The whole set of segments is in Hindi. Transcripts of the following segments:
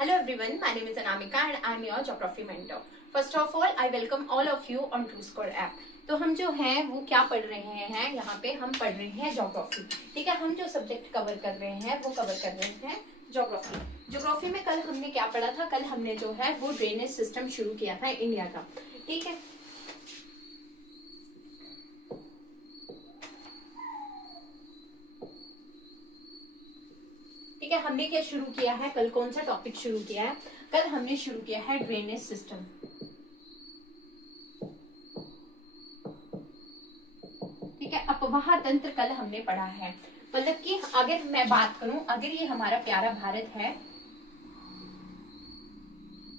Hello everyone, my name is Anamika and I am your geography mentor. First of all, I welcome all of you on TrueScore app. तो हम जो हैं वो क्या पढ़ रहे हैं, यहाँ पे हम पढ़ रहे हैं ज्योग्राफी। ठीक है, हम जो सब्जेक्ट कवर कर रहे हैं वो कवर कर रहे हैं ज्योग्राफी। ज्योग्राफी में कल हमने क्या पढ़ा था? कल हमने जो है वो ड्रेनेज सिस्टम शुरू किया था इंडिया का। ठीक है, ठीक है, हमने क्या शुरू किया है? कल कौन सा टॉपिक शुरू किया है? कल हमने शुरू किया है ड्रेनेज सिस्टम। ठीक है, अपवाह तंत्र कल हमने पढ़ा है। मतलब कि अगर मैं बात करूं, अगर ये हमारा प्यारा भारत है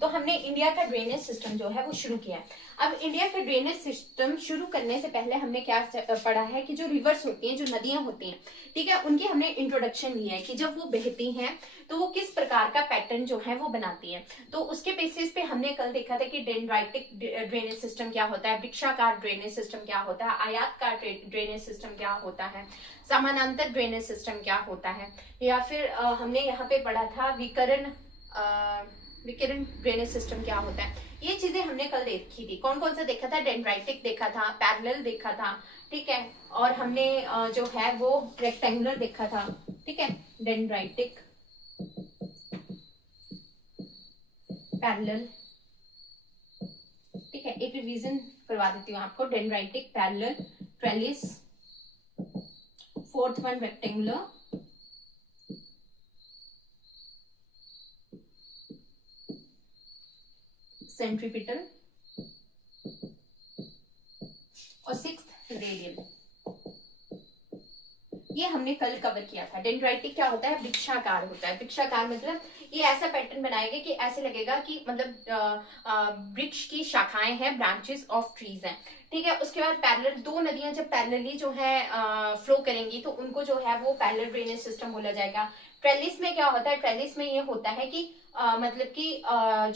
तो हमने इंडिया का ड्रेनेज सिस्टम जो है वो शुरू किया है। अब इंडिया का ड्रेनेज सिस्टम शुरू करने से पहले हमने क्या पढ़ा है कि जो रिवर्स होती हैं, जो नदियां होती हैं, ठीक है, उनकी हमने इंट्रोडक्शन लिया है कि जब वो बहती हैं तो वो किस प्रकार का पैटर्न जो है वो बनाती है। तो उसके बेसिस पे हमने कल देखा था कि डेंड्राइटिक ड्रेनेज सिस्टम क्या होता है, वृक्षाकार ड्रेनेज सिस्टम क्या होता है, आयताकार ड्रेनेज सिस्टम क्या होता है, समानांतर ड्रेनेज सिस्टम क्या होता है, या फिर हमने यहाँ पे पढ़ा था विकिरण ड्रेनेज सिस्टम क्या होता है। ये चीजें हमने कल देखी थी। कौन कौन सा देखा था? डेंड्राइटिक देखा था, पैरेलल देखा था, ठीक है, और हमने जो है वो रेक्टेंगुलर देखा था। ठीक है, डेंड्राइटिक, पैरेलल। ठीक है, एक रिवीजन करवा देती हूँ आपको। Dendritic, parallel, trellis, fourth one rectangular, centripetal और सिक्स्थ रेडियल। ये हमने कल कवर किया था। डेंड्राइटिक क्या होता है? वृक्षाकार होता है। वृक्षाकार मतलब ये ऐसा पैटर्न बनाएगा कि ऐसे लगेगा कि मतलब वृक्ष की शाखाएं हैं, ब्रांचेस ऑफ ट्रीज हैं। ठीक है, उसके बाद पैरेलल, दो नदियां जब पैरेलली जो है फ्लो करेंगी तो उनको जो है वो पैरेलल ड्रेनेज सिस्टम बोला जाएगा। ट्रेलिस में क्या होता है? ट्रेलिस में ये होता है कि मतलब कि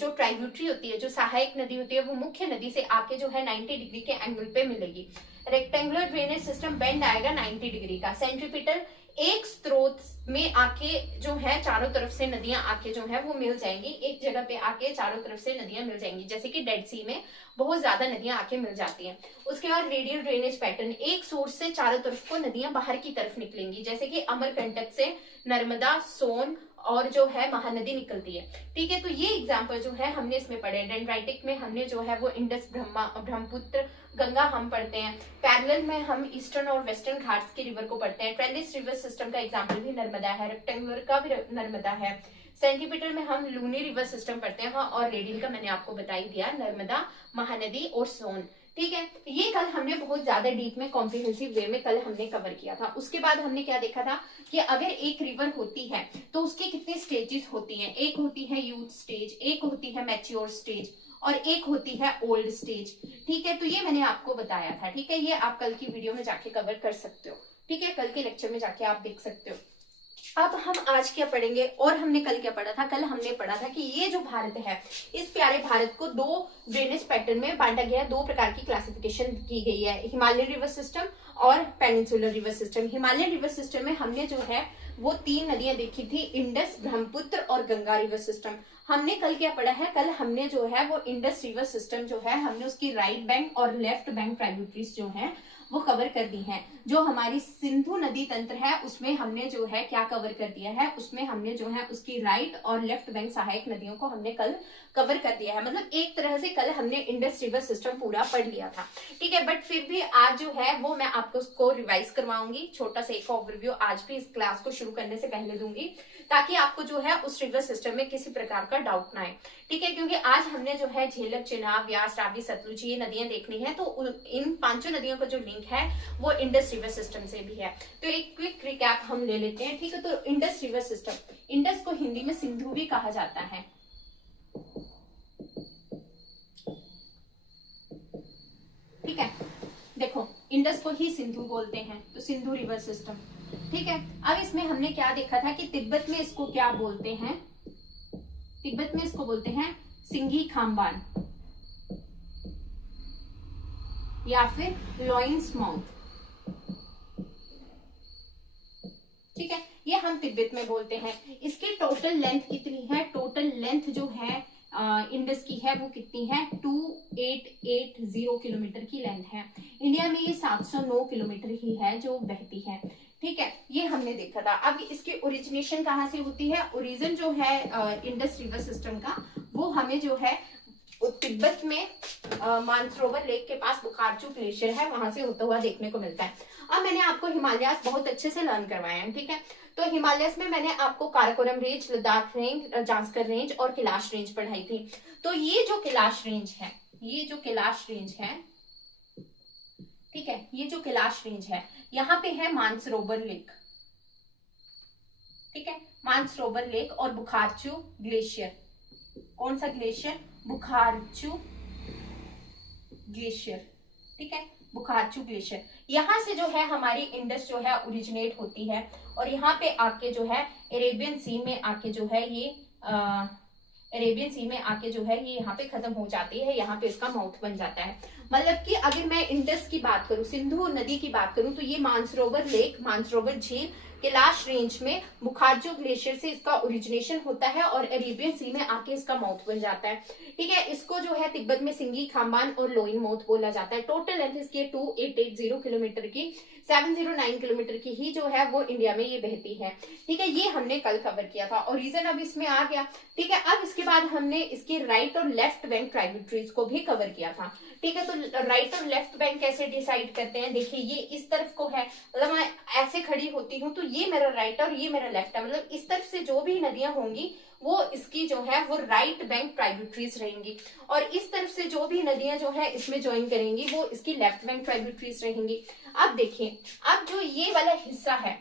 जो ट्राइब्यूटरी होती है, जो सहायक नदी होती है, वो मुख्य नदी से आके जो है 90 डिग्री के एंगल पे मिलेगी। रेक्टेंगुलर ड्रेनेज सिस्टम बेंड आएगा 90 डिग्री का। सेंट्रीपिटल एक स्रोत में आके जो है चारों तरफ से नदियां आके जो है वो मिल जाएंगी, एक जगह पे आके चारों तरफ से नदियां मिल जाएंगी, जैसे कि डेड सी में बहुत ज्यादा नदियां आके मिल जाती हैं। उसके बाद रेडियल ड्रेनेज पैटर्न, एक सोर्स से चारों तरफ को नदियां बाहर की तरफ निकलेंगी, जैसे कि अमरकंटक से नर्मदा, सोन और जो है महानदी निकलती है। ठीक है, तो ये एग्जाम्पल जो है हमने इसमें पढ़े। डेंड्राइटिक में हमने जो है वो इंडस, ब्रह्मपुत्र, गंगा हम पढ़ते हैं। पैरेलल में हम ईस्टर्न और वेस्टर्न घाट्स की रिवर को पढ़ते हैं। ट्रेलिस रिवर सिस्टम का एग्जाम्पल भी नर्मदा है, रेक्टेंगुलर का भी नर्मदा है। सेंटीमीटर में हम लूनी रिवर सिस्टम पढ़ते हैं, हाँ, और रेडियल का मैंने आपको बता ही दिया, नर्मदा, महानदी और सोन। ठीक है, ये कल हमने बहुत ज्यादा डीप में कॉम्प्रिहेंसिव वे में कल हमने कवर किया था। उसके बाद हमने क्या देखा था कि अगर एक रिवर होती है तो उसकी कितनी स्टेजेस होती हैं। एक होती है यूथ स्टेज, एक होती है मैच्योर स्टेज और एक होती है ओल्ड स्टेज। ठीक है, तो ये मैंने आपको बताया था। ठीक है, ये आप कल की वीडियो में जाके कवर कर सकते हो। ठीक है, कल के लेक्चर में जाके आप देख सकते हो। अब हम आज क्या पढ़ेंगे और हमने कल क्या पढ़ा था? कल हमने पढ़ा था कि ये जो भारत है, इस प्यारे भारत को दो ड्रेनेज पैटर्न में बांटा गया है। दो प्रकार की क्लासिफिकेशन की गई है, हिमालयन रिवर सिस्टम और peninsular river system. Himalayan river system में हमने जो है वो तीन नदियां देखी थी, इंडस, ब्रह्मपुत्र और गंगा रिवर सिस्टम। हमने कल क्या पढ़ा है? कल हमने जो है वो इंडस रिवर सिस्टम जो है हमने उसकी राइट बैंक और लेफ्ट बैंक ट्राइब्यूटरीज जो है वो कवर कर दी है। जो हमारी सिंधु नदी तंत्र है उसमें हमने जो है क्या कवर कर दिया है? उसमें हमने जो है उसकी राइट और लेफ्ट बैंक सहायक नदियों को हमने कल कवर कर दिया है। मतलब एक तरह से कल हमने इंडस रिवर सिस्टम पूरा पढ़ लिया था। ठीक है, बट फिर भी आज जो है वो मैं आपको उसको रिवाइज करवाऊंगी। छोटा सा एक ओवरव्यू आज भी इस क्लास को शुरू करने से पहले दूंगी, ताकि आपको जो है उस रिवर सिस्टम में किसी प्रकार का डाउट ना आए। ठीक है, क्योंकि आज हमने जो है झेलम, चिनाब, व्यास, रावी, सतलुज ये नदियां देखनी है, तो इन पांचों नदियों का जो लिंक है वो इंडस रिवर सिस्टम से भी है। तो एक क्विक रिकैप हम ले लेते हैं। ठीक है, तो इंडस रिवर सिस्टम, इंडस को हिंदी में सिंधु भी कहा जाता है। ठीक है, देखो इंडस को ही सिंधु बोलते हैं, तो सिंधु रिवर सिस्टम। ठीक है, अब इसमें हमने क्या देखा था कि तिब्बत में इसको क्या बोलते हैं? तिब्बत में इसको बोलते हैं सिंघी खाम्बान या फिर लॉइंस माउथ। ठीक है, ये हम तिब्बत में बोलते हैं। इसकी टोटल लेंथ कितनी है? टोटल लेंथ जो है इंडस की है वो कितनी है? 2880 किलोमीटर की लेंथ है। इंडिया में ये 709 किलोमीटर ही है जो बहती है। ठीक है, ये हमने देखा था। अब इसकी ओरिजिनेशन कहाँ से होती है? ओरिजिन जो है इंडस रिवर सिस्टम का, वो हमें जो है तिब्बत में मानसरोवर लेक के पास बुखारचू ग्लेशियर है, वहां से होता हुआ देखने को मिलता है। अब मैंने आपको हिमालयास बहुत अच्छे से लर्न करवाए हैं। ठीक है, तो हिमालयस में मैंने आपको Karakoram range, Ladakh range, Zanskar range और कैलाश रेंज पढ़ाई थी। तो ये जो कैलाश रेंज है, ये जो कैलाश रेंज है, ठीक है, ये जो कैलाश रेंज है, यहाँ पे है मानसरोवर लेक। ठीक है, मानसरोवर लेक और बुखारचू ग्लेशियर। कौन सा ग्लेशियर? बुखारचू ग्लेशियर। ठीक है, बुखारचू ग्लेशियर। यहां से जो है हमारी इंडस जो है ओरिजिनेट होती है और यहाँ पे आके जो है अरेबियन सी में आके जो है ये अरेबियन सी में आके जो है ये यहाँ पे खत्म हो जाती है, यहाँ पे इसका माउथ बन जाता है। मतलब कि अगर मैं इंडस की बात करूं, सिंधु नदी की बात करूं, तो ये मानसरोवर लेक, मानसरोवर झील कैलाश रेंज में बुखारचू ग्लेशियर से इसका ओरिजिनेशन होता है और अरेबियन सी में आके इसका माउथ बन जाता है। ठीक है, इसको जो है तिब्बत में सिंगी, खाम्बान और लोइन माउथ बोला जाता है। टोटल लेंथ इसकी 2880 किलोमीटर की, 709 किलोमीटर की ही जो है वो इंडिया में ये बहती है। ठीक है, ये हमने कल कवर किया था और रीजन अब इसमें आ गया। ठीक है, अब इसके बाद हमने इसके राइट और लेफ्ट बैंक ट्राइब्यूटरीज को भी कवर किया था। ठीक है, तो राइट और लेफ्ट बैंक कैसे डिसाइड करते हैं? देखिए, ये इस तरफ को है, मतलब मैं ऐसे खड़ी होती हूँ तो ये मेरा राइट और ये मेरा लेफ्ट है, मतलब इस तरफ से जो भी नदियां होंगी वो इसकी जो है वो राइट बैंक ट्राइब्यूटरीज रहेंगी और इस तरफ से जो भी नदियां जो है इसमें ज्वाइन करेंगी वो इसकी लेफ्ट बैंक ट्राइब्यूटरीज रहेंगी। अब देखिए, अब जो ये वाला हिस्सा है,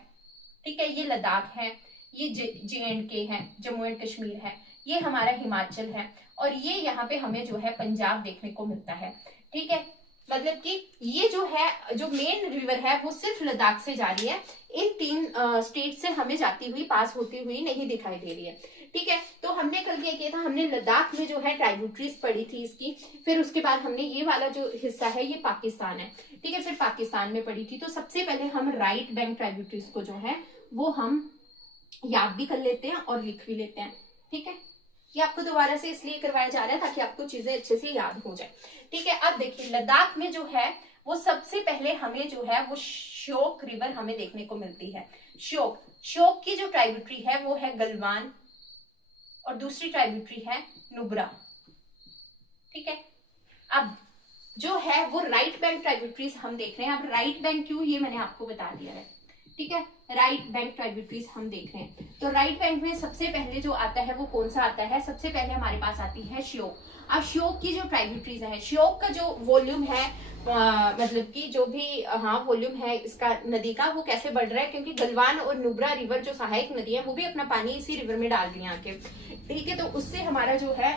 ठीक है, ये लद्दाख है, ये JNK है, जम्मू एंड कश्मीर है, ये हमारा हिमाचल है और ये यहाँ पे हमें जो है पंजाब देखने को मिलता है। ठीक है, मतलब कि ये जो है, जो मेन रिवर है वो सिर्फ लद्दाख से जा रही है, इन 3 स्टेट से हमें जाती हुई, पास होती हुई नहीं दिखाई दे रही है। ठीक है, तो हमने कल क्या किया था? हमने लद्दाख में जो है ट्राइब्यूटरीज पढ़ी थी इसकी, फिर उसके बाद हमने ये वाला जो हिस्सा है ये पाकिस्तान है। ठीक है, फिर पाकिस्तान में पढ़ी थी। तो सबसे पहले हम राइट बैंक ट्राइब्यूटरीज को जो है वो हम याद भी कर लेते हैं और लिख भी लेते हैं। ठीक है, ये आपको दोबारा से इसलिए करवाया जा रहा है ताकि आपको चीजें अच्छे से याद हो जाए। ठीक है, अब देखिए, लद्दाख में जो है वो सबसे पहले हमें जो है वो श्योक रिवर हमें देखने को मिलती है। श्योक की जो ट्राइब्यूटरी है वो है गलवान और दूसरी ट्राइब्यूटरी है नुब्रा। ठीक है, अब जो है वो राइट बैंक ट्राइब्यूटरीज हम देख रहे हैं। अब राइट बैंक क्यों, ये मैंने आपको बता दिया है। ठीक है, राइट बैंक ट्राइब्यूटरीज हम देख रहे हैं। तो राइट बैंक में सबसे पहले जो आता है वो कौन सा आता है? सबसे पहले हमारे पास आती है श्योक। अब श्योक की जो ट्राइब्यूटरीज है, श्योक का जो वॉल्यूम है, मतलब कि जो भी वॉल्यूम है इसका नदी का, वो कैसे बढ़ रहा है? क्योंकि गलवान और नुब्रा रिवर जो सहायक नदी है वो भी अपना पानी इसी रिवर में डाल रही है आके। ठीक है, तो उससे हमारा जो है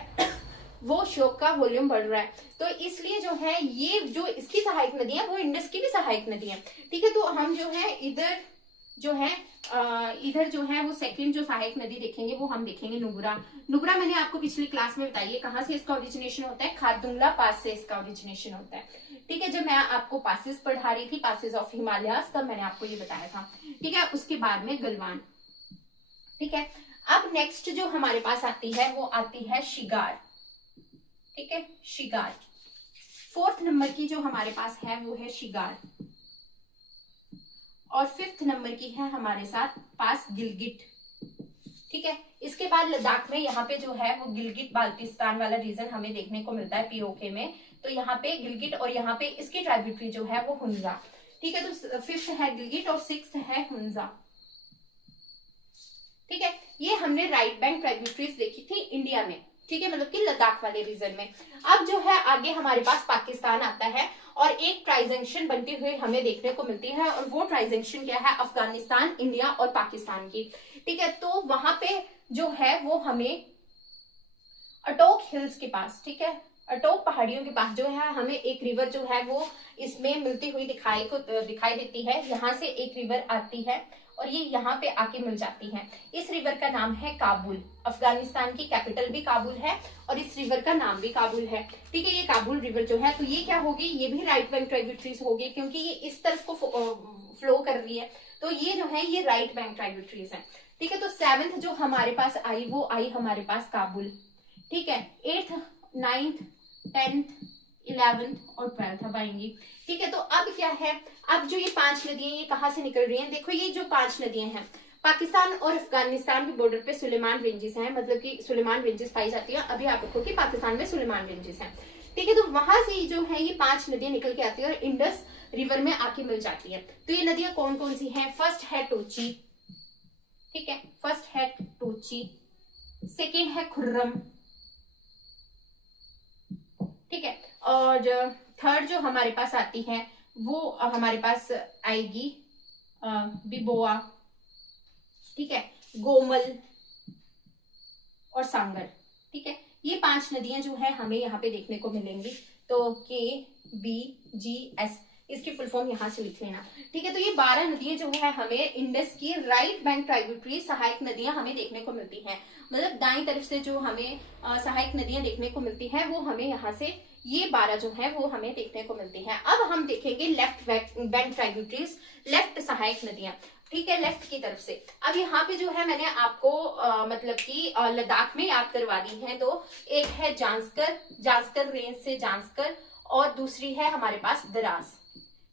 वो श्योक का वॉल्यूम बढ़ रहा है। तो इसलिए जो है ये जो इसकी सहायक नदी है वो इंडस की भी सहायक नदी है। ठीक है, तो हम जो है इधर जो है वो सेकंड जो सहायक नदी देखेंगे वो हम देखेंगे नुब्रा। नुब्रा मैंने आपको पिछली क्लास में बताई है कहाँ से इसका ओरिजिनेशन होता है, खारदुंगला पास से इसका ओरिजिनेशन होता है। ठीक है, जब मैं आपको पासेस पढ़ा रही थी, पासेस ऑफ हिमालयास, तब मैंने आपको ये बताया था। ठीक है, उसके बाद में गलवान। ठीक है, अब नेक्स्ट जो हमारे पास आती है वो आती है शिगार। ठीक है, शिगार 4th नंबर की जो हमारे पास है वो है शिगार और 5th नंबर की है हमारे साथ पास गिलगिट। ठीक है, इसके बाद लद्दाख में यहाँ पे जो है वो गिलगिट बाल्टिस्तान वाला रीजन हमें देखने को मिलता है POK में। तो यहाँ पे गिलगिट और यहाँ पे इसकी ट्राइब्यूटरी जो है वो हुंजा। ठीक है, तो 5th है गिलगिट और 6th है हुंजा। ठीक है, ये हमने राइट बैंक ट्राइब्यूटरीज देखी थी इंडिया में। ठीक है, मतलब कि लद्दाख वाले रीजन में। अब जो है आगे हमारे पास पाकिस्तान आता है और एक ट्राइजंक्शन बनती हुई हमें देखने को मिलती है और वो ट्राइजंक्शन क्या है? अफगानिस्तान, इंडिया और पाकिस्तान की। ठीक है, तो वहां पे जो है वो हमें अटोक हिल्स के पास, ठीक है, अटोक पहाड़ियों के पास जो है हमें एक रिवर जो है वो इसमें मिलती हुई दिखाई देती है। यहाँ से एक रिवर आती है और ये यहाँ पे आके मिल जाती है। इस रिवर का नाम है काबुल। अफगानिस्तान की कैपिटल भी काबुल है और इस रिवर का नाम भी काबुल है। ठीक है, ये काबुल रिवर जो है तो ये क्या होगी? ये भी राइट बैंक ट्राइब्यूटरीज होगी क्योंकि ये इस तरफ को फ्लो कर रही है। तो ये जो है ये राइट बैंक ट्राइब्यूटरीज है। ठीक है, तो 7th जो हमारे पास आई वो आई हमारे पास काबुल। ठीक है, 8th 9th 10th 11th और 12th अब आएंगी। ठीक है, तो अब क्या है, अब जो ये 5 नदियां ये कहाँ से निकल रही हैं, देखो ये जो 5 नदियां हैं पाकिस्तान और अफगानिस्तान के बॉर्डर पे सुलेमान रेंजेस हैं, मतलब कि सुलेमान रेंजेस पाई जाती है। अभी आप देखो कि पाकिस्तान में सुलेमान रेंजेस हैं। ठीक है, तो वहां से जो है ये 5 नदियां निकल के आती है और इंडस रिवर में आके मिल जाती है। तो ये नदियां कौन कौन सी हैं, फर्स्ट है टोची। ठीक है, फर्स्ट है टोची, सेकेंड है खुर्रम। ठीक है, और थर्ड जो हमारे पास आती है वो हमारे पास आएगी बिबोआ। ठीक है, गोमल और सांगर। ठीक है, ये 5 नदियां जो है हमें यहाँ पे देखने को मिलेंगी। तो KBGS इसकी फुल फॉर्म यहाँ से लिख लेना। ठीक है, तो ये 12 नदियां जो है हमें इंडस की राइट बैंक ट्राइब्यूटरी सहायक नदियां हमें देखने को मिलती हैं। मतलब दाईं तरफ से जो हमें सहायक नदियां देखने को मिलती हैं वो हमें यहाँ से ये 12 जो है वो हमें देखने को मिलती हैं। अब हम देखेंगे लेफ्ट बैंक ट्राइब्यूटरीज, लेफ्ट सहायक नदियां। ठीक है, लेफ्ट की तरफ से। अब यहाँ पे जो है मैंने आपको मतलब कि लद्दाख में याद करवा दी है। तो एक है जांस्कर रेंज से जांस्कर, और दूसरी है हमारे पास द्रास।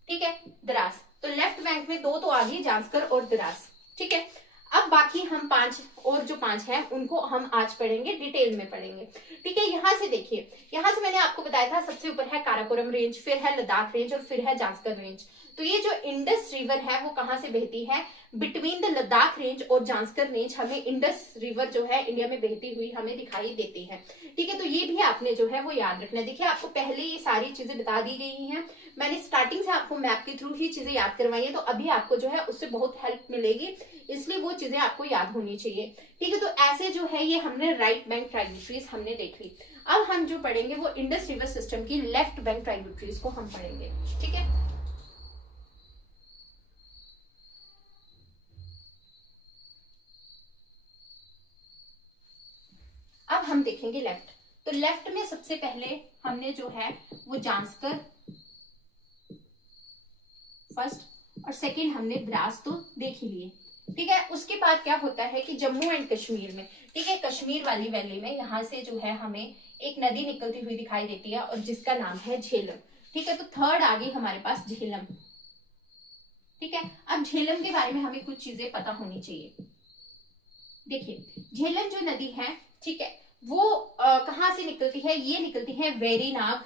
ठीक है, द्रास। तो लेफ्ट बैंक में 2 तो आ गई, जांस्कर और द्रास। ठीक है, अब बाकी हम 5 और जो 5 हैं उनको हम आज पढ़ेंगे, डिटेल में पढ़ेंगे। ठीक है, यहाँ से देखिए, यहाँ से मैंने आपको बताया था सबसे ऊपर है काराकोरम रेंज, फिर है लद्दाख रेंज और फिर है जांस्कर रेंज। तो ये जो इंडस रिवर है वो कहाँ से बहती है, बिटवीन द लद्दाख रेंज और जांस्कर रेंज हमें इंडस रिवर जो है इंडिया में बहती हुई हमें दिखाई देती है। ठीक है, तो ये भी आपने जो है वो याद रखना है। देखिए, आपको पहले ये सारी चीजें बता दी गई हैं, मैंने स्टार्टिंग से आपको मैप के थ्रू ही चीजें याद करवाई है, तो अभी आपको जो है उससे बहुत हेल्प मिलेगी, इसलिए वो चीजें आपको याद होनी चाहिए। ठीक है, तो ऐसे जो है ये हमने राइट बैंक ट्राइब्यूटरीज हमने देख ली। अब हम जो पढ़ेंगे वो इंडस रिवर सिस्टम की लेफ्ट बैंक ट्राइब्यूटरीज को हम पढ़ेंगे। ठीक है, अब हम देखेंगे लेफ्ट। तो लेफ्ट में सबसे पहले हमने जो है वो जांस्कर फर्स्ट और सेकंड हमने द्रास तो देख ही लिए। ठीक है, उसके बाद क्या होता है कि जम्मू एंड कश्मीर में, ठीक है, कश्मीर वाली वैली में यहाँ से जो है हमें एक नदी निकलती हुई दिखाई देती है और जिसका नाम है झेलम। ठीक है, तो थर्ड आ गई हमारे पास झेलम। ठीक है, अब झेलम के बारे में हमें कुछ चीजें पता होनी चाहिए। देखिए, झेलम जो नदी है, ठीक है, वो कहां से निकलती है, ये निकलती है वेरीनाग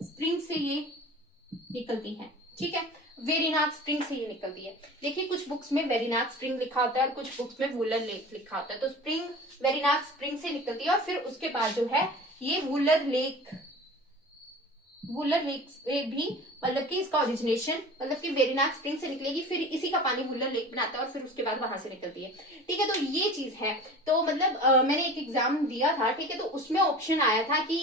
स्प्रिंग से ये निकलती है। ठीक है, वेरीनाग स्प्रिंग से ये निकलती है। देखिए, कुछ बुक्स में वेरीनाग स्प्रिंग लिखा होता है और कुछ बुक्स में वुलर लेक लिखा होता है। तो स्प्रिंग, वेरीनाग स्प्रिंग से निकलती है और फिर उसके बाद जो है ये वुलर लेक से भी, मतलब कि इसका ओरिजिनेशन मतलब कि वेरीनाग स्प्रिंग से निकलेगी, फिर इसी का पानी वुलर लेक बनाता है और फिर उसके बाद वहां से निकलती है। ठीक है, तो ये चीज है। तो मतलब मैंने एक एग्जाम दिया था, ठीक है, तो उसमें ऑप्शन आया था कि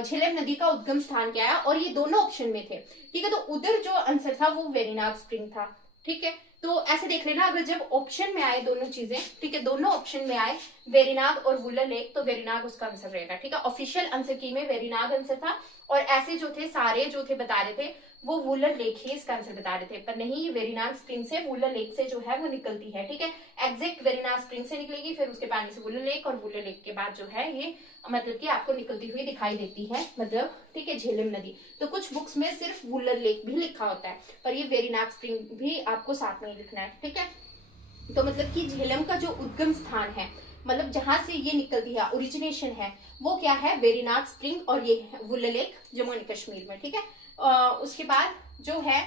झेलम नदी का उद्गम स्थान क्या है, और ये दोनों ऑप्शन में थे। ठीक है, तो उधर जो आंसर था वो वेरीनाग स्प्रिंग था। ठीक है, तो ऐसे देख लेना, अगर जब ऑप्शन में आए दोनों चीजें, ठीक है, दोनों ऑप्शन में आए वेरीनाग और वुलर लेक, तो वेरीनाग उसका आंसर रहेगा। ठीक है, ऑफिशियल आंसर की में वेरीनाग आंसर था, और ऐसे जो थे सारे जो थे बता रहे थे वो वुलर लेक ही इसका आंसर बता रहे थे, पर नहीं, ये वेरीनाग स्प्रिंग से वुलर लेक से जो है वो निकलती है। ठीक है, एग्जैक्ट वेरीनाग स्प्रिंग से निकलेगी, फिर उसके पानी से वुलर लेक, और वुलर लेक के बाद जो है ये मतलब कि आपको निकलती हुई दिखाई देती है, मतलब ठीक है, झेलम नदी। तो कुछ बुक्स में सिर्फ वुलर लेक भी लिखा होता है, पर ये वेरीनाग स्प्रिंग भी आपको साथ में लिखना है। ठीक है, तो मतलब कि झेलम का जो उद्गम स्थान है, मतलब जहां से ये निकलती है, ओरिजिनेशन है, वो क्या है, वेरीनाग स्प्रिंग, और ये वुलर लेक जम्मू एंड कश्मीर में। ठीक है, उसके बाद जो है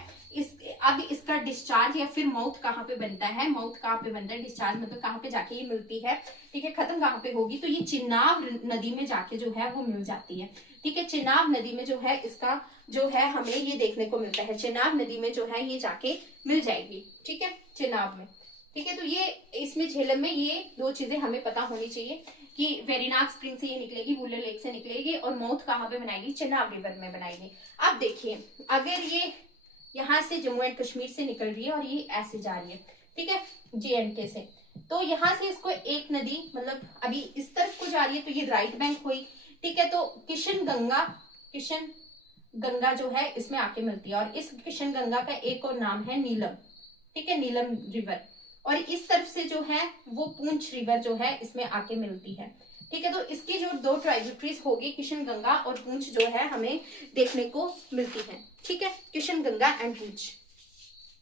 अब इसका डिस्चार्ज या फिर माउथ कहाँ पे बनता है, माउथ कहाँ पे बनता है, डिस्चार्ज मतलब कहाँ पे जाके ये मिलती है। ठीक है, खत्म कहाँ पे होगी, तो ये चिनाब नदी में जाके जो है वो मिल जाती है। ठीक है, चिनाब नदी में जो है इसका जो है हमें ये देखने को मिलता है, चिनाब नदी में जो है ये जाके मिल जाएगी। ठीक है, चिनाब में। ठीक है, तो ये इसमें झेलम में ये 2 चीजें हमें पता होनी चाहिए कि वेरीनाग स्प्रिंग से ये निकलेगी, वुलर लेक से निकलेगी, और माउथ कहाँ पे बनाएगी, चिनाब रिवर में बनाएगी। अब देखिए, अगर ये यहाँ से जम्मू एंड कश्मीर से निकल रही है और ये ऐसे जा रही है, ठीक है, JNK से, तो यहाँ से इसको एक नदी मतलब अभी इस तरफ को जा रही है, तो ये राइट बैंक हुई। ठीक है, तो किशन गंगा जो है इसमें आके मिलती है, और इस किशन गंगा का एक और नाम है नीलम, ठीक है, नीलम रिवर। और इस तरफ से जो है वो पूंछ रिवर जो है इसमें आके मिलती है, ठीक है। तो इसकी जो दो ट्राइब्यूटरीज होगी किशन गंगा और पूंछ जो है हमें देखने को मिलती है, ठीक है, किशन गंगा एंड पूंछ।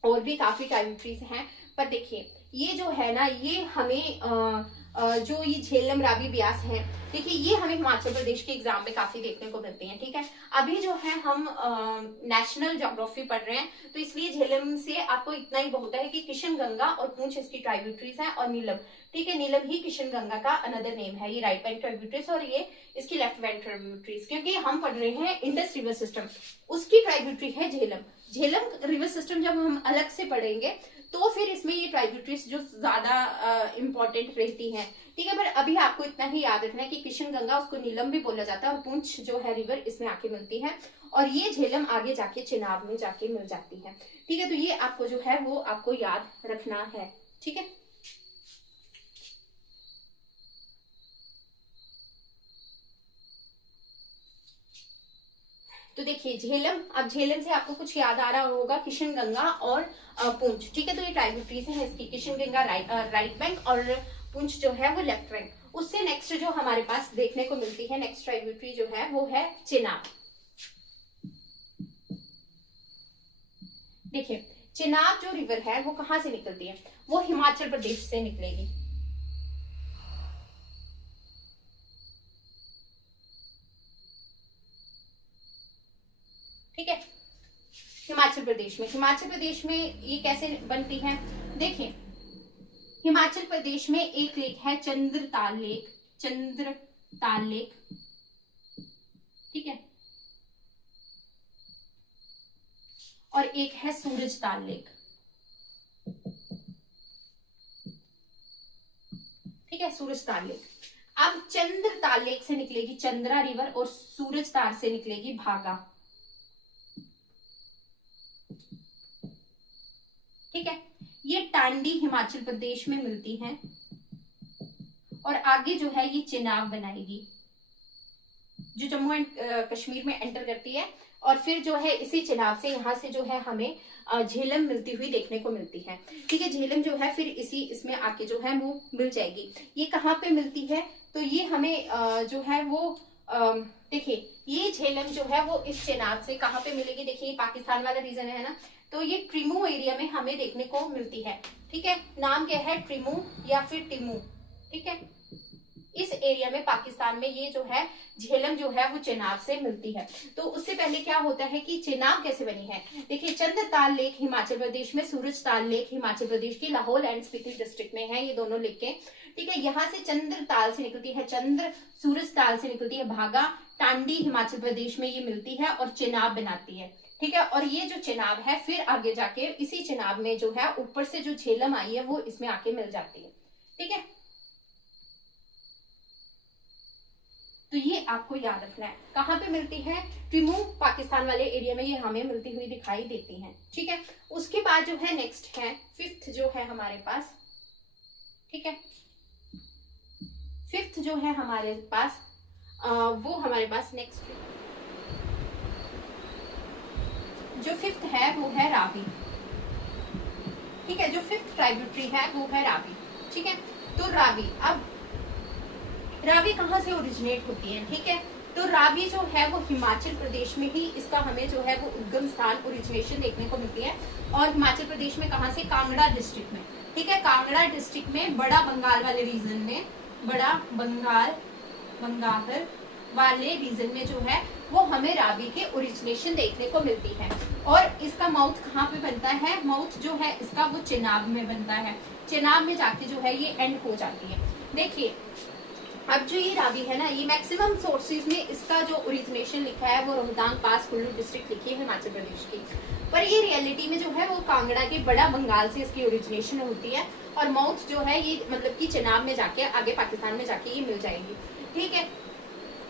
और भी काफी ट्राइब्यूटरीज हैं, पर देखिए ये जो है ना ये हमें जो ये झेलम रावी ब्यास है, देखिए ये हमें हिमाचल प्रदेश के एग्जाम में काफी देखने को मिलती हैं, ठीक है। अभी जो है हम नेशनल ज्योग्राफी पढ़ रहे हैं, तो इसलिए झेलम से आपको इतना ही बहुत है कि किशन गंगा और पूंछ इसकी ट्राइब्यूटरीज हैं, और नीलम, ठीक है, नीलम ही किशन गंगा का अनदर नेम है। ये राइट बैंक ट्राइब्यूटरीज और ये इसकी लेफ्ट बैंक ट्राइब्यूटरीज, क्योंकि हम पढ़ रहे हैं इंडस रिवर सिस्टम, उसकी ट्राइब्यूटरी है झेलम। झेलम रिवर सिस्टम जब हम अलग से पढ़ेंगे तो फिर इसमें ये ट्राइब्यूटरीज जो ज्यादा इंपॉर्टेंट रहती हैं, ठीक है। पर अभी आपको इतना ही याद रखना है कि किशन गंगा, उसको नीलम भी बोला जाता है, और पूंछ जो है रिवर इसमें आके मिलती है, और ये झेलम आगे जाके चिनाब में जाके मिल जाती है, ठीक है। तो ये आपको जो है वो आपको याद रखना है, ठीक है। तो देखिए झेलम, अब झेलम से आपको कुछ याद आ रहा होगा, किशन गंगा और पूंछ, ठीक है। तो ये ट्राइब्यूटरीज है इसकी, किशन गंगा राइट बैंक और पूंछ जो है वो लेफ्ट बैंक। उससे नेक्स्ट जो हमारे पास देखने को मिलती है नेक्स्ट ट्राइब्यूटरी जो है वो है चिनाब। देखिए चिनाब जो रिवर है वो कहां से निकलती है, वो हिमाचल प्रदेश से निकलेगी, ठीक है, हिमाचल प्रदेश में। हिमाचल प्रदेश में ये कैसे बनती है, देखिए हिमाचल प्रदेश में एक लेक है चंद्रताल लेक, चंद्रताल लेक, ठीक है, और एक है सूरजताल लेक, ठीक है, सूरजताल लेक। अब चंद्रताल लेक से निकलेगी चंद्रा रिवर और सूरजताल से निकलेगी भागा, ठीक है। ये टांडी हिमाचल प्रदेश में मिलती हैं, और आगे जो है ये चिनाब बनाएगी जो जम्मू एंड कश्मीर में एंटर करती है, और फिर जो है इसी चिनाब से यहाँ से जो है हमें झेलम मिलती हुई देखने को मिलती है, ठीक है। झेलम जो है फिर इसी इसमें आके जो है वो मिल जाएगी। ये कहाँ पे मिलती है, तो ये हमें जो है वो देखिए ये झेलम जो है वो इस चिनाब से कहाँ पे मिलेगी, देखिए ये पाकिस्तान वाला रीजन है ना, तो ये ट्रिमू एरिया में हमें देखने को मिलती है, ठीक है। नाम क्या है, ट्रिमू या फिर टिमू, ठीक है। इस एरिया में पाकिस्तान में ये जो है झेलम जो है वो चिनाब से मिलती है। तो उससे पहले क्या होता है कि चिनाब कैसे बनी है, देखिए चंद्रताल लेक हिमाचल प्रदेश में, सूरजताल लेक हिमाचल प्रदेश की लाहौल एंड स्पीति डिस्ट्रिक्ट में है, ये दोनों लेकें, ठीक है। यहाँ से चंद्रताल से निकलती है चंद्र, सूरजताल से निकलती है भागा, टांडी हिमाचल प्रदेश में ये मिलती है और चिनाब बनाती है, ठीक है। और ये जो चिनाब है फिर आगे जाके इसी चिनाब में जो है ऊपर से जो झेलम आई है वो इसमें आके मिल जाती है, ठीक है। तो ये आपको याद रखना है, कहाँ पे मिलती है, ट्रिमू पाकिस्तान वाले एरिया में ये हमें मिलती हुई दिखाई देती हैं, ठीक है। उसके बाद जो है नेक्स्ट है फिफ्थ जो है हमारे पास, ठीक है, फिफ्थ जो है हमारे पास वो हमारे पास नेक्स्ट जो फिफ्थ है वो है रावी, ठीक है। जो फिफ्थ ट्राइब्यूटरी है वो है रावी, ठीक है। तो रावी, अब रावी कहाँ से ओरिजिनेट होती है, ठीक है। तो रावी जो है वो हिमाचल प्रदेश में ही इसका हमें जो है वो उद्गम स्थान ओरिजिनेशन देखने को मिलती है, और हिमाचल प्रदेश में कहाँ से, कांगड़ा डिस्ट्रिक्ट में, ठीक है। कांगड़ा डिस्ट्रिक्ट में बड़ा बंगाल वाले रीजन में, बड़ा बंगाल वाले रीजन में जो है वो हमें रावी के ओरिजिनेशन देखने को मिलती है। और इसका माउथ कहाँ पे बनता है, माउथ जो है इसका वो चिनाब में बनता है, चिनाब में जाके जो है ये एंड हो जाती है। देखिए अब जो ये रावी है ना, ये मैक्सिमम सोर्सेज में इसका जो ओरिजिनेशन लिखा है वो रोहतांग पास कुल्लू डिस्ट्रिक्ट लिखी है हिमाचल प्रदेश की, पर ये रियलिटी में जो है वो कांगड़ा के बड़ा बंगाल से इसकी ओरिजिनेशन होती है, और माउथ जो है ये मतलब कि चिनाब में जाके आगे पाकिस्तान में जाके ये मिल जाएगी, ठीक है।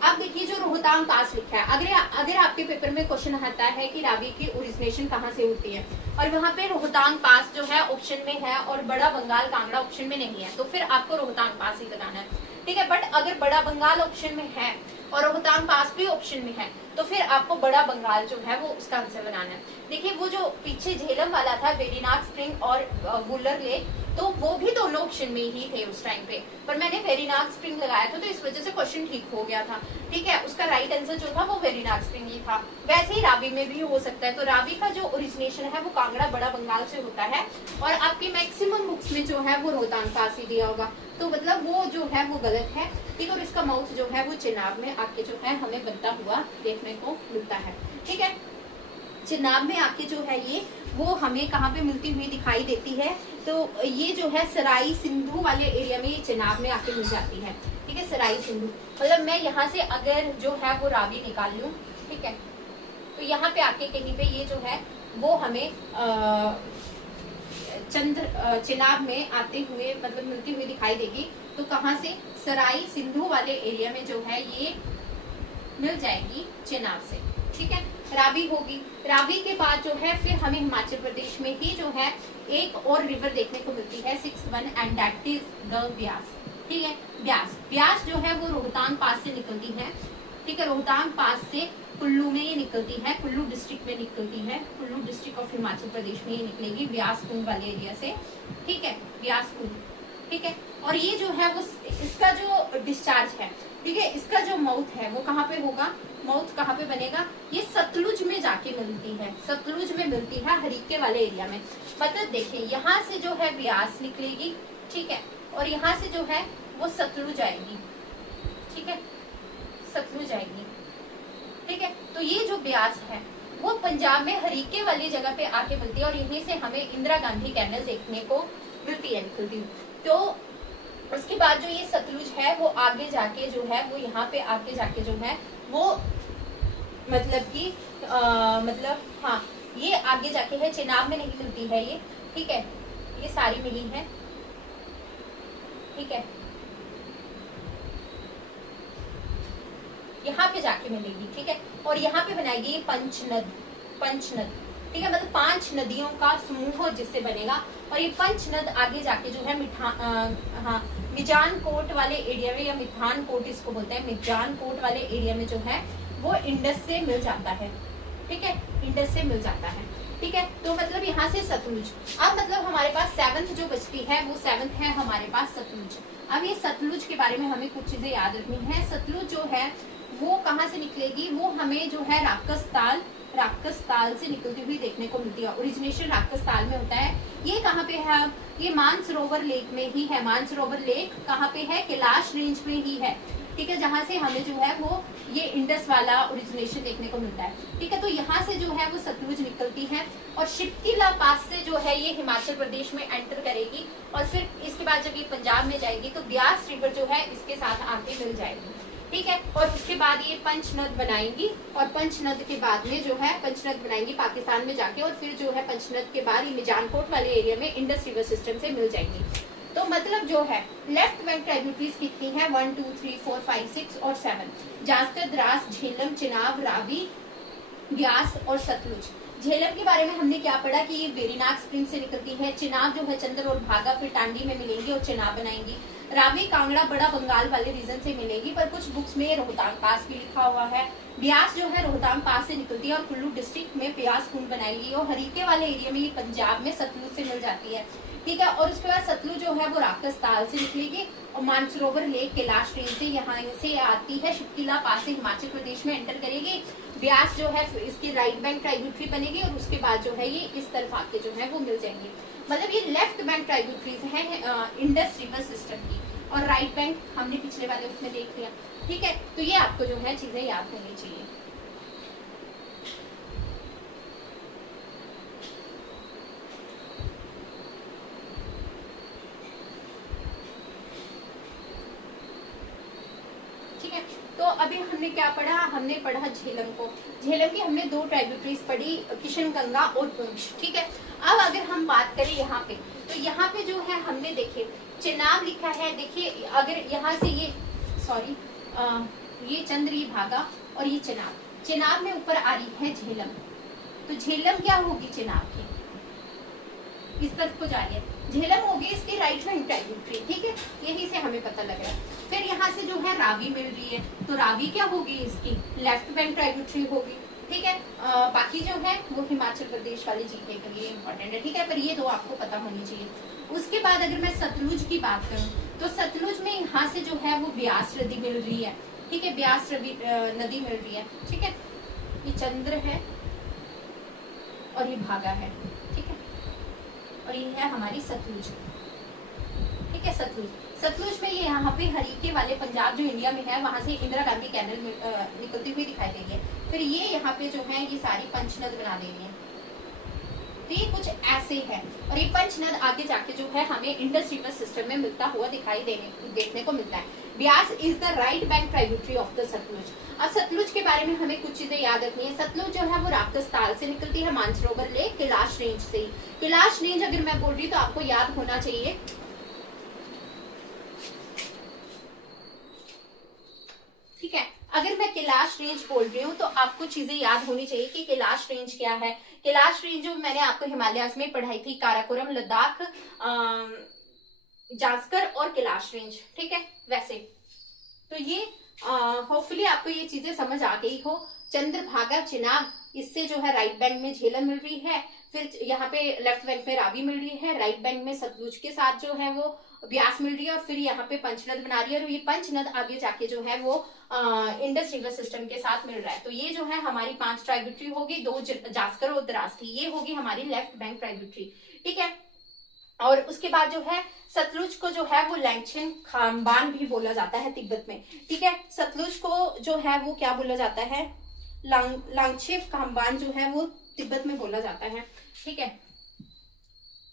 अब देखिए जो रोहतांग पास लिखा है, अगर आपके पेपर में क्वेश्चन आता है कि रावी की ओरिजिनेशन कहाँ से होती है, और वहाँ पे रोहतांग पास जो है ऑप्शन में है और बड़ा बंगाल कांगड़ा ऑप्शन में नहीं है, तो फिर आपको रोहतांग पास ही लगाना है, ठीक है। बट अगर बड़ा बंगाल ऑप्शन में है और रोहतांग पास भी ऑप्शन में है, तो फिर आपको बड़ा बंगाल जो है वो उसका आंसर बनाना है। देखिए वो जो पीछे झेलम वाला था, वेरीनाग स्प्रिंग और वुलर लेक, तो वो भी दोनों ऑप्शन में ही थे उस टाइम पे, पर मैंने वेरीनाग स्प्रिंग लगाया था, तो इस वजह से क्वेश्चन ठीक हो गया था। ठीक है, उसका राइट आंसर जो था वो वेरीनाग स्प्रिंग ही था। वैसे ही रावी में भी हो सकता है, तो रावी का जो ओरिजिनेशन है वो कांगड़ा बड़ा बंगाल से होता है, और आपकी मैक्सिमम बुक्स में जो है वो रोहतांग पास ही दिया होगा, तो मतलब वो जो है वो गलत है। ठीक है, और इसका माउथ जो है वो चिनाब में आके जो है हमें बनता हुआ देखने को मिलता है। ठीक है, चिनाब में आके जो है ये वो हमें कहाँ पे मिलती हुई दिखाई देती है, तो ये जो है सराई सिंधु वाले एरिया में ये चिनाब में आके मिल जाती है। ठीक है, सराई सिंधु, मतलब मैं यहाँ से अगर जो है वो रावी निकाल लूँ, ठीक है, तो यहाँ पे आके कहीं पे ये जो है वो हमें चिनाब में आते हुए मतलब मिलती हुई दिखाई देगी, तो कहाँ से, सराई सिंधु वाले एरिया में जो है ये मिल जाएगी चिनाब से। ठीक है, रावी होगी, रावी के बाद जो है फिर हमें हिमाचल प्रदेश में ही जो है एक और रिवर देखने को मिलती है 6th one, and that is the Beas. ठीक है, ब्यास, ब्यास जो है वो रोहतांग पास से निकलती है। ठीक है, रोहतांग पास से कुल्लू में ये निकलती है, कुल्लू डिस्ट्रिक्ट में निकलती है, कुल्लू डिस्ट्रिक्ट ऑफ हिमाचल प्रदेश में ये निकलेगी ब्यास कुंड वाले एरिया से। ठीक है, ब्यास कुंड। ठीक है, और ये जो है वो इसका जो डिस्चार्ज है, ठीक है, इसका जो माउथ है वो कहाँ पे होगा, माउथ कहाँ पे बनेगा, ये सतलुज में जाके मिलती है, सतलुज में मिलती है हरीके वाले एरिया में। मतलब देखिए यहाँ से जो है ब्यास निकलेगी, ठीक है, और यहाँ से जो है वो सतलुज आएगी। ठीक है, सतलुज आएगी। ठीक है, तो ये जो ब्यास है वो पंजाब में हरीके वाली जगह पे आके मिलती है, और यहीं से हमें इंदिरा गांधी कैनल देखने को मिलती है, निकलती। तो उसके बाद जो ये सतलुज है वो आगे जाके जो है वो यहाँ पे आके जाके जो है वो मतलब कि मतलब हाँ ये आगे जाके है, चिनाब में नहीं मिलती है ये। ठीक है, ये सारी मिली है। ठीक है, यहाँ पे जाके मिलेगी। ठीक है, और यहाँ पे बनाएगी ये पंचनद, पंचनद। ठीक है, मतलब 5 नदियों का समूह जिससे बनेगा, और ये पंचनद आगे जाके जो है मिजान कोट वाले एरिया में, या मिठान कोट इसको बोलते हैं, मिजान कोट वाले एरिया में जो है वो इंडस से मिल जाता है। ठीक है, इंडस से मिल जाता है। ठीक है, तो मतलब यहाँ से सतलुज। अब मतलब हमारे पास 7th जो बचती है वो 7th है हमारे पास सतलुज। अब ये सतलुज के बारे में हमें कुछ चीजें याद रखनी है। सतलुज जो है वो कहाँ से निकलेगी, वो हमें जो है राकस ताल से निकलती हुई देखने को मिलती है। ओरिजिनेशन राकस ताल में होता है। ये कहाँ पे है, ये मानसरोवर लेक में ही है। मानसरोवर लेक कहाँ पे है, कैलाश रेंज में ही है। ठीक है, जहाँ से हमें जो है वो ये इंडस वाला ओरिजिनेशन देखने को मिलता है। ठीक है, तो यहाँ से जो है वो सतलुज निकलती है, और शिप्तिला पास से जो है ये हिमाचल प्रदेश में एंटर करेगी, और फिर इसके बाद जब ये पंजाब में जाएगी तो ब्यास रिवर जो है इसके साथ आके मिल जाएगी। ठीक है, और उसके बाद ये पंचनद बनाएंगी, और पंचनद के बाद में जो है पंचनद बनाएंगी पाकिस्तान में जाके, और फिर जो है पंचनद के बाद ये मिजानकोट वाले एरिया में इंडस रिवर सिस्टम से मिल जाएंगी। तो मतलब जो है लेफ्ट बैंक ट्राइब्यूटरीज कितनी है, 1 2 3 4 5 6 और 7, जास्कर, द्रास, झेलम, चिनाब, रावी, ब्यास और सतलुज। झेलम के बारे में हमने क्या पढ़ा कि ये वेरीनाग स्प्रिंग से निकलती है। चिनाब जो है चंद्र और भागा फिर टांडी में मिलेंगी और चिनाब बनाएंगी। रावी कांगड़ा बड़ा बंगाल वाले रीजन से मिलेगी, पर कुछ बुक्स में रोहतांग पास भी लिखा हुआ है। ब्यास जो है रोहतांग पास से निकलती है और कुल्लू डिस्ट्रिक्ट में ब्यास कुंड बनाएगी, और हरीके वाले एरिया में ये पंजाब में सतलुज से मिल जाती है। ठीक है, और उसके बाद सतलुज जो है वो राकस ताल से निकलेगी, और मानसरोवर लेक कैलाश रेंज से यहाँ से आती है, शिप्तिला पास से हिमाचल प्रदेश में एंटर करेगी। ब्यास जो है इसकी राइट बैंक ट्राइब्यूटरी बनेगी, और उसके बाद जो है ये इस तरफ आके जो है वो मिल जाएंगी। मतलब ये लेफ्ट बैंक ट्राइब्यूटरीज हैं इंडस रिवर सिस्टम की, और राइट बैंक हमने पिछले वाले उसमें देख लिया। ठीक है, तो ये आपको जो है चीजें याद होनी चाहिए। तो अभी हमने क्या पढ़ा, हमने पढ़ा झेलम को। झेलम की हमने 2 ट्राइब्यूटरीज पढ़ी, किशनगंगा और पुंछ। ठीक है, अब अगर हम बात करें यहाँ पे, तो यहाँ पे जो है हमने देखे चिनाब लिखा है। देखिए अगर यहाँ से ये ये चंद्री भागा और ये चिनाब, चिनाब में ऊपर आ रही है झेलम, तो झेलम क्या होगी, चिनाब की इस तरफ को जा रही है, झेलम होगी इसकी राइट हैंड ट्राइब्यूटरी। ठीक है, यही से हमें पता लग रहा है। फिर यहाँ से जो जो है रावी मिल रही है, तो रावी क्या होगी, इसकी लेफ्ट बैंक ट्राइब्यूटरी होगी। ठीक है, बाकी जो है वो हिमाचल प्रदेश वाली जीके के लिए इम्पोर्टेंट है। ठीक है, पर ये दो आपको पता होनी चाहिए। उसके बाद अगर मैं सतलुज की बात करूं, तो सतलुज में यहाँ से जो है वो ब्यास नदी मिल रही है। ठीक है, ब्यास नदी मिल रही है। ठीक है, ये चंद्र है और ये भागा है। ठीक है, और ये है हमारी सतलुज। ठीक है, सतलुज में ये यहाँ पे हरीके वाले पंजाब जो इंडिया में है, वहां से इंदिरा गांधी कैनल निकलती हुई दिखाई देगी है। फिर ये यहाँ पे जो है ये सारी पंचनद बना देनी है। तो ये कुछ ऐसे है, और ये पंचनद आगे जाके जो है हमें इंडस रिवर सिस्टम में मिलता हुआ देखने को मिलता है। Beas is the right bank tributary of the Sutlej. अब सतलुज के बारे में हमें कुछ चीजें याद रखनी है। सतलुज जो है वो राक्षस ताल से निकलती है, मानसरोवर लेक, कैलाश रेंज से ही। कैलाश रेंज अगर मैं बोल रही तो आपको याद होना चाहिए, ठीक है, अगर मैं कैलाश रेंज बोल रही हूँ तो आपको चीजें याद होनी चाहिए कि कैलाश रेंज क्या है। कैलाश रेंज जो मैंने आपको हिमालयाज में पढ़ाई थी, काराकोरम, लद्दाख, जास्कर और कैलाश रेंज। ठीक है, वैसे तो ये होपफुली आपको ये चीजें समझ आ गई हो। चंद्रभागा, चिनाब, इससे जो है राइट बैंक में झेलम मिल रही है। फिर यहाँ पे लेफ्ट बैंक में रावी मिल रही है, राइट बैंक में सतलुज के साथ जो है वो ब्यास मिल रही है, और फिर यहाँ पे पंचनद बना रही है, और ये पंचनद आगे जाके जो है वो इंडस रिवर सिस्टम के साथ मिल रहा है। तो ये जो है हमारी 5 ट्राइब्यूटरी होगी, 2 जास्कर और द्रास की, ये होगी हमारी लेफ्ट बैंक ट्राइब्यूटरी। ठीक है, और उसके बाद जो है सतलुज को जो है वो लैंगचेन खाम्बान भी बोला जाता है तिब्बत में। ठीक है, सतलुज को जो है वो क्या बोला जाता है, लांगशेफ खाम्बान जो है वो तिब्बत में बोला जाता है। ठीक है,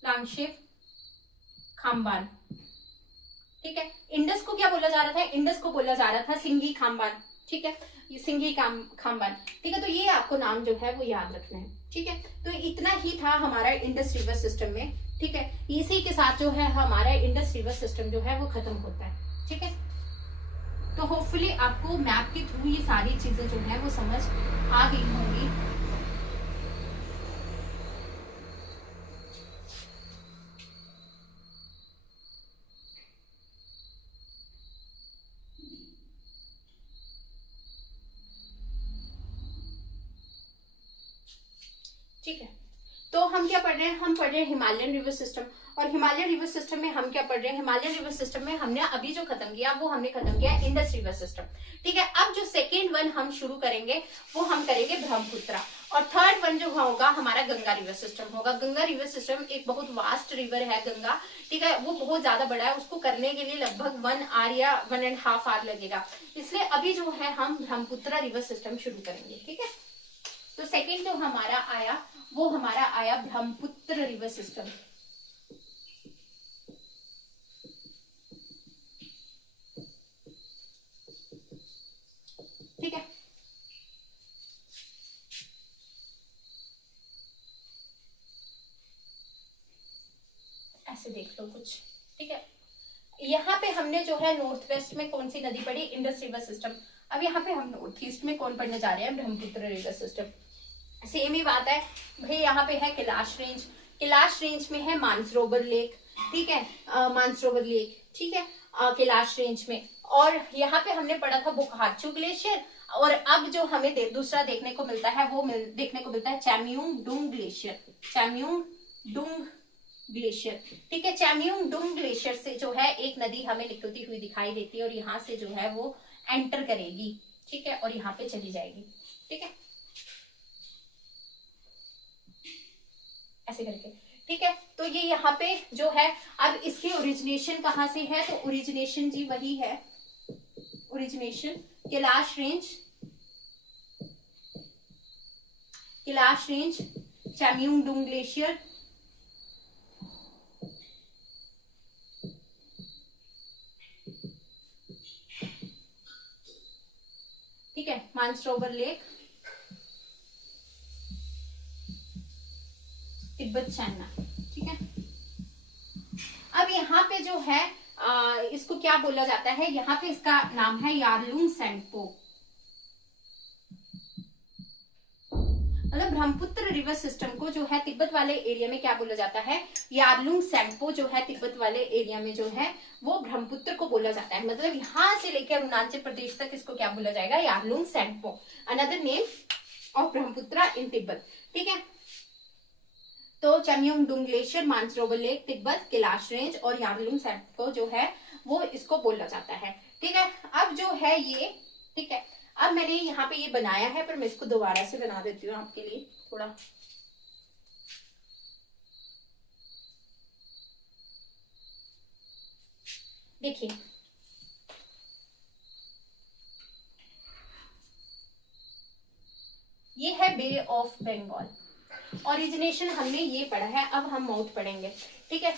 लांगशेफ खाम्बान। ठीक है, इंडस को क्या बोला जा रहा था, इंडस को बोला जा रहा था सिंगी खाम्बान। ठीक है, ये सिंगी खाम्बान। ठीक है, तो ये आपको नाम जो है वो याद रखना है। ठीक है, तो इतना ही था हमारा इंडस रिवर सिस्टम में। ठीक है, इसी के साथ जो है हमारा इंडस रिवर सिस्टम जो है वो खत्म होता है। ठीक है, तो होपफुली आपको मैप के थ्रू ये सारी चीजें जो है वो समझ आ गई होंगी। ठीक है, तो हम क्या पढ़ रहे हैं, हम पढ़ रहे हैं हिमालयन रिवर सिस्टम। और हिमालयन रिवर सिस्टम में हम क्या पढ़ रहे हैं, हिमालयन रिवर सिस्टम में हमने अभी जो खत्म किया वो हमने खत्म किया इंडस रिवर सिस्टम। ठीक है, अब जो सेकेंड वन हम शुरू करेंगे वो हम करेंगे ब्रह्मपुत्रा, और थर्ड वन जो होगा हमारा गंगा रिवर सिस्टम होगा। गंगा रिवर सिस्टम एक बहुत वास्ट रिवर है गंगा। ठीक है, वो बहुत ज्यादा बड़ा है, उसको करने के लिए लगभग 1 आवर या 1.5 आवर लगेगा। इसलिए अभी जो है हम ब्रह्मपुत्रा रिवर सिस्टम शुरू करेंगे। ठीक है, तो सेकेंड जो हमारा आया वो हमारा आया ब्रह्मपुत्र रिवर सिस्टम। ठीक है, ऐसे देख लो कुछ। ठीक है, यहाँ पे हमने जो है नॉर्थ वेस्ट में कौन सी नदी पड़ी, इंडस रिवर सिस्टम। अब यहाँ पे हम नॉर्थ ईस्ट में कौन पढ़ने जा रहे हैं, ब्रह्मपुत्र रिवर सिस्टम। सेम ही बात है भाई, यहाँ पे है कैलाश रेंज, कैलाश रेंज में है मानसरोवर लेक। ठीक है, मानसरोवर लेक। ठीक है, कैलाश रेंज में। और यहाँ पे हमने पढ़ा था बोकाहाचू ग्लेशियर, और अब जो हमें दूसरा देखने को मिलता है वो देखने को मिलता है चैमयूंग डुंग ग्लेशियर। चैमयूंग डुंग ग्लेशियर। ठीक है, चैमयूंग डुंग ग्लेशियर से जो है एक नदी हमें निकलती हुई दिखाई देती है, और यहाँ से जो है वो एंटर करेगी। ठीक है, और यहाँ पे चली जाएगी। ठीक है, ऐसे करके। ठीक है, तो ये यहाँ पे जो है, अब इसकी ओरिजिनेशन कहाँ से है, तो ओरिजिनेशन जी वही है, origination Kailash range, Kailash range, Chemayungdung glacier. ठीक है, मानसरोवर लेक, तिब्बत, चाइना। ठीक है, अब यहाँ पे जो है इसको क्या बोला जाता है, यहाँ पे इसका नाम है यारलुंग सेंगपो। मतलब ब्रह्मपुत्र रिवर सिस्टम को जो है तिब्बत वाले एरिया में क्या बोला जाता है, यारलुंग सेंगपो जो है तिब्बत वाले एरिया में जो है वो ब्रह्मपुत्र को बोला जाता है। मतलब यहां से लेकर अरुणाचल प्रदेश तक इसको क्या बोला जाएगा, Yarlung Tsangpo, another name of Brahmaputra in Tibet. ठीक है, तो Chemayungdung glacier, Mansarovar lake, Tibet, Kailash range और यारलुंग सेंगपो जो है वो इसको बोला जाता है। ठीक है, अब जो है ये, ठीक है, अब मैंने यहाँ पे ये बनाया है पर मैं इसको दोबारा से बना देती हूँ आपके लिए थोड़ा। देखिए ये है बे ऑफ बंगाल, ओरिजिनेशन हमने ये पढ़ा है, अब हम माउथ पढ़ेंगे। ठीक है,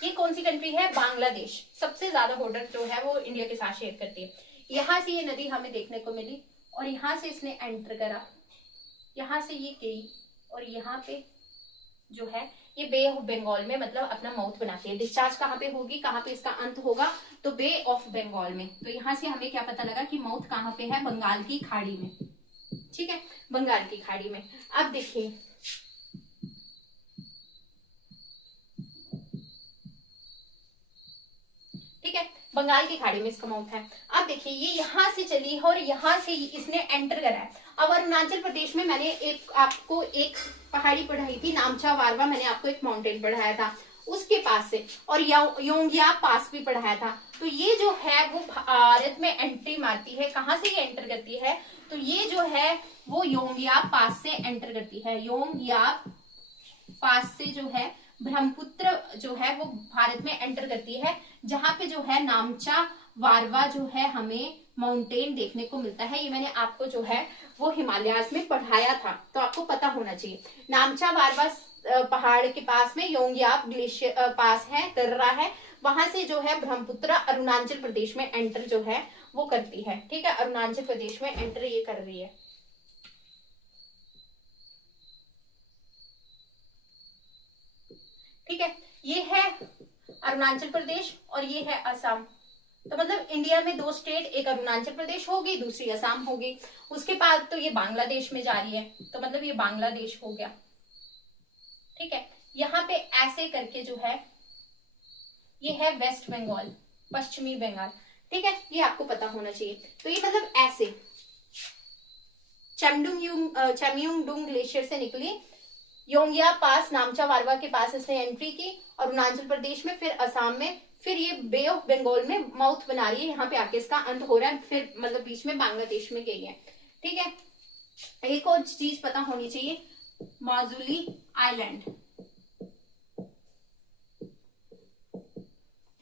ये कौन सी कंट्री है, बांग्लादेश, सबसे ज्यादा बॉर्डर जो है वो इंडिया के साथ शेयर करती है। यहां से ये नदी हमें देखने को मिली और यहां से इसने एंटर करा, यहां से ये गई और यहाँ पे जो है ये बे ऑफ बंगाल में मतलब अपना माउथ बनाती है। डिस्चार्ज कहाँ पे होगी, कहाँ पे इसका अंत होगा, तो बे ऑफ बंगाल में। तो यहाँ से हमें क्या पता लगा कि माउथ कहाँ पे है, बंगाल की खाड़ी में। ठीक है, बंगाल की खाड़ी में। अब देखिए ठीक है, बंगाल की खाड़ी में इसका माउथ है। अब देखिए ये यहाँ से चली है और यहाँ से इसने एंटर करा है। अब अरुणाचल प्रदेश में मैंने आपको एक पहाड़ी पढ़ाई थी, नामचा वारवा, मैंने आपको एक माउंटेन पढ़ाया था उसके पास से, और योंगिया पास भी पढ़ाया था। तो ये जो है वो भारत में एंट्री मारती है। कहाँ से ये एंटर करती है, तो ये जो है वो योंगिया पास से एंटर करती है। योंगिया पास से जो है ब्रह्मपुत्र जो है वो भारत में एंटर करती है, जहां पे जो है नामचा वारवा जो है हमें माउंटेन देखने को मिलता है। ये मैंने आपको जो है वो हिमालयाज में पढ़ाया था, तो आपको पता होना चाहिए। नामचा वारवा पहाड़ के पास में योंगियाप ग्लेशियर पास है, दर्रा है, वहां से जो है ब्रह्मपुत्र अरुणाचल प्रदेश में एंटर जो है वो करती है। ठीक है, अरुणाचल प्रदेश में एंटर ये कर रही है। ठीक है, ये है अरुणाचल प्रदेश और ये है असम। तो मतलब इंडिया में दो स्टेट, एक अरुणाचल प्रदेश होगी, दूसरी असम होगी। उसके बाद तो ये बांग्लादेश में जा रही है, तो मतलब ये बांग्लादेश हो गया। ठीक है, यहाँ पे ऐसे करके जो है ये है वेस्ट बंगाल, पश्चिमी बंगाल। ठीक है, ये आपको पता होना चाहिए। तो ये मतलब ऐसे चेम्योंगडुंग ग्लेशियर से निकली, योंगिया पास नामचा वारवा के पास इसने एंट्री की अरुणाचल प्रदेश में, फिर असम में, फिर ये बे ऑफ बंगाल में माउथ बना रही है, यहाँ पे आके इसका अंत हो रहा है, फिर मतलब बीच में बांग्लादेश में गई है। ठीक है, एक और चीज पता होनी चाहिए, माजुली आइलैंड।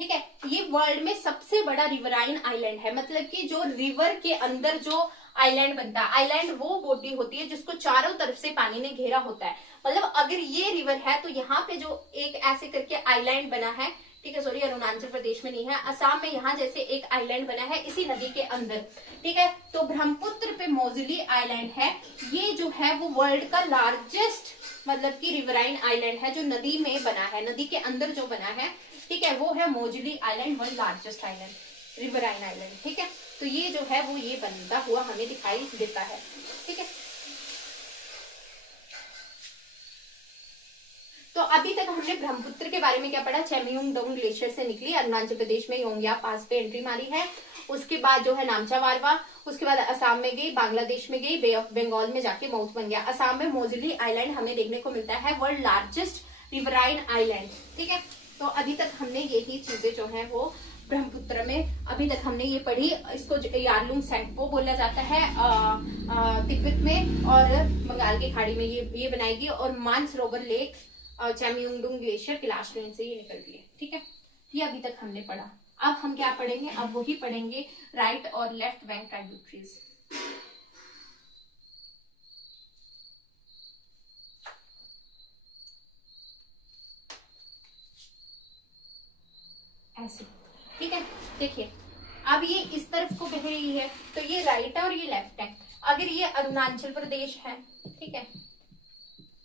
ठीक है, ये वर्ल्ड में सबसे बड़ा रिवराइन आइलैंड है। मतलब कि जो रिवर के अंदर जो आइलैंड बनता है, आइलैंड वो बॉडी होती है जिसको चारों तरफ से पानी ने घेरा होता है। मतलब अगर ये रिवर है तो यहाँ पे जो एक ऐसे करके आइलैंड बना है, ठीक है, सॉरी अरुणाचल प्रदेश में नहीं है, असम में यहाँ जैसे एक आइलैंड बना है इसी नदी के अंदर। ठीक है, तो ब्रह्मपुत्र पे मौजुली आइलैंड है, ये जो है वो वर्ल्ड का लार्जेस्ट मतलब कि रिवराइन आइलैंड है, जो नदी में बना है, नदी के अंदर जो बना है। ठीक है, वो है Majuli island, world largest island, riverine island. ठीक है, तो ये जो है वो ये बनता हुआ हमें दिखाई देता है। ठीक है, तो अभी तक हमने ब्रह्मपुत्र के बारे में क्या पढ़ा, चेम्योंगडुंग ग्लेशियर से निकली, अरुणाचल प्रदेश में योंगिया पास पे एंट्री मारी है, उसके बाद जो है नामचा वारवा, उसके बाद असम में गई, बांग्लादेश में गई, बे ऑफ बंगाल में जाके माउथ बन गया। असम में मौजुली आइलैंड हमें देखने को मिलता है, वर्ल्ड लार्जेस्ट रिवराइन आइलैंड। ठीक है, तो अभी तक हमने यही चीजें जो है वो ब्रह्मपुत्र में अभी तक हमने ये पढ़ी। इसको यारलुंग सेंगपो बोला जाता है तिब्बत में, और बंगाल की खाड़ी में ये बनाएगी, और Mansarovar lake Chemayungdung glacier Kailash range से ये निकलती है। ठीक है, ये अभी तक हमने पढ़ा। अब हम क्या पढ़ेंगे, अब वही पढ़ेंगे राइट और लेफ्ट बैंक ट्राइब्यूटरीज। ऐसे, ठीक है, देखिए अब ये इस तरफ को बह रही है, तो ये राइट है और ये लेफ्ट है। अगर ये अरुणाचल प्रदेश है, ठीक है,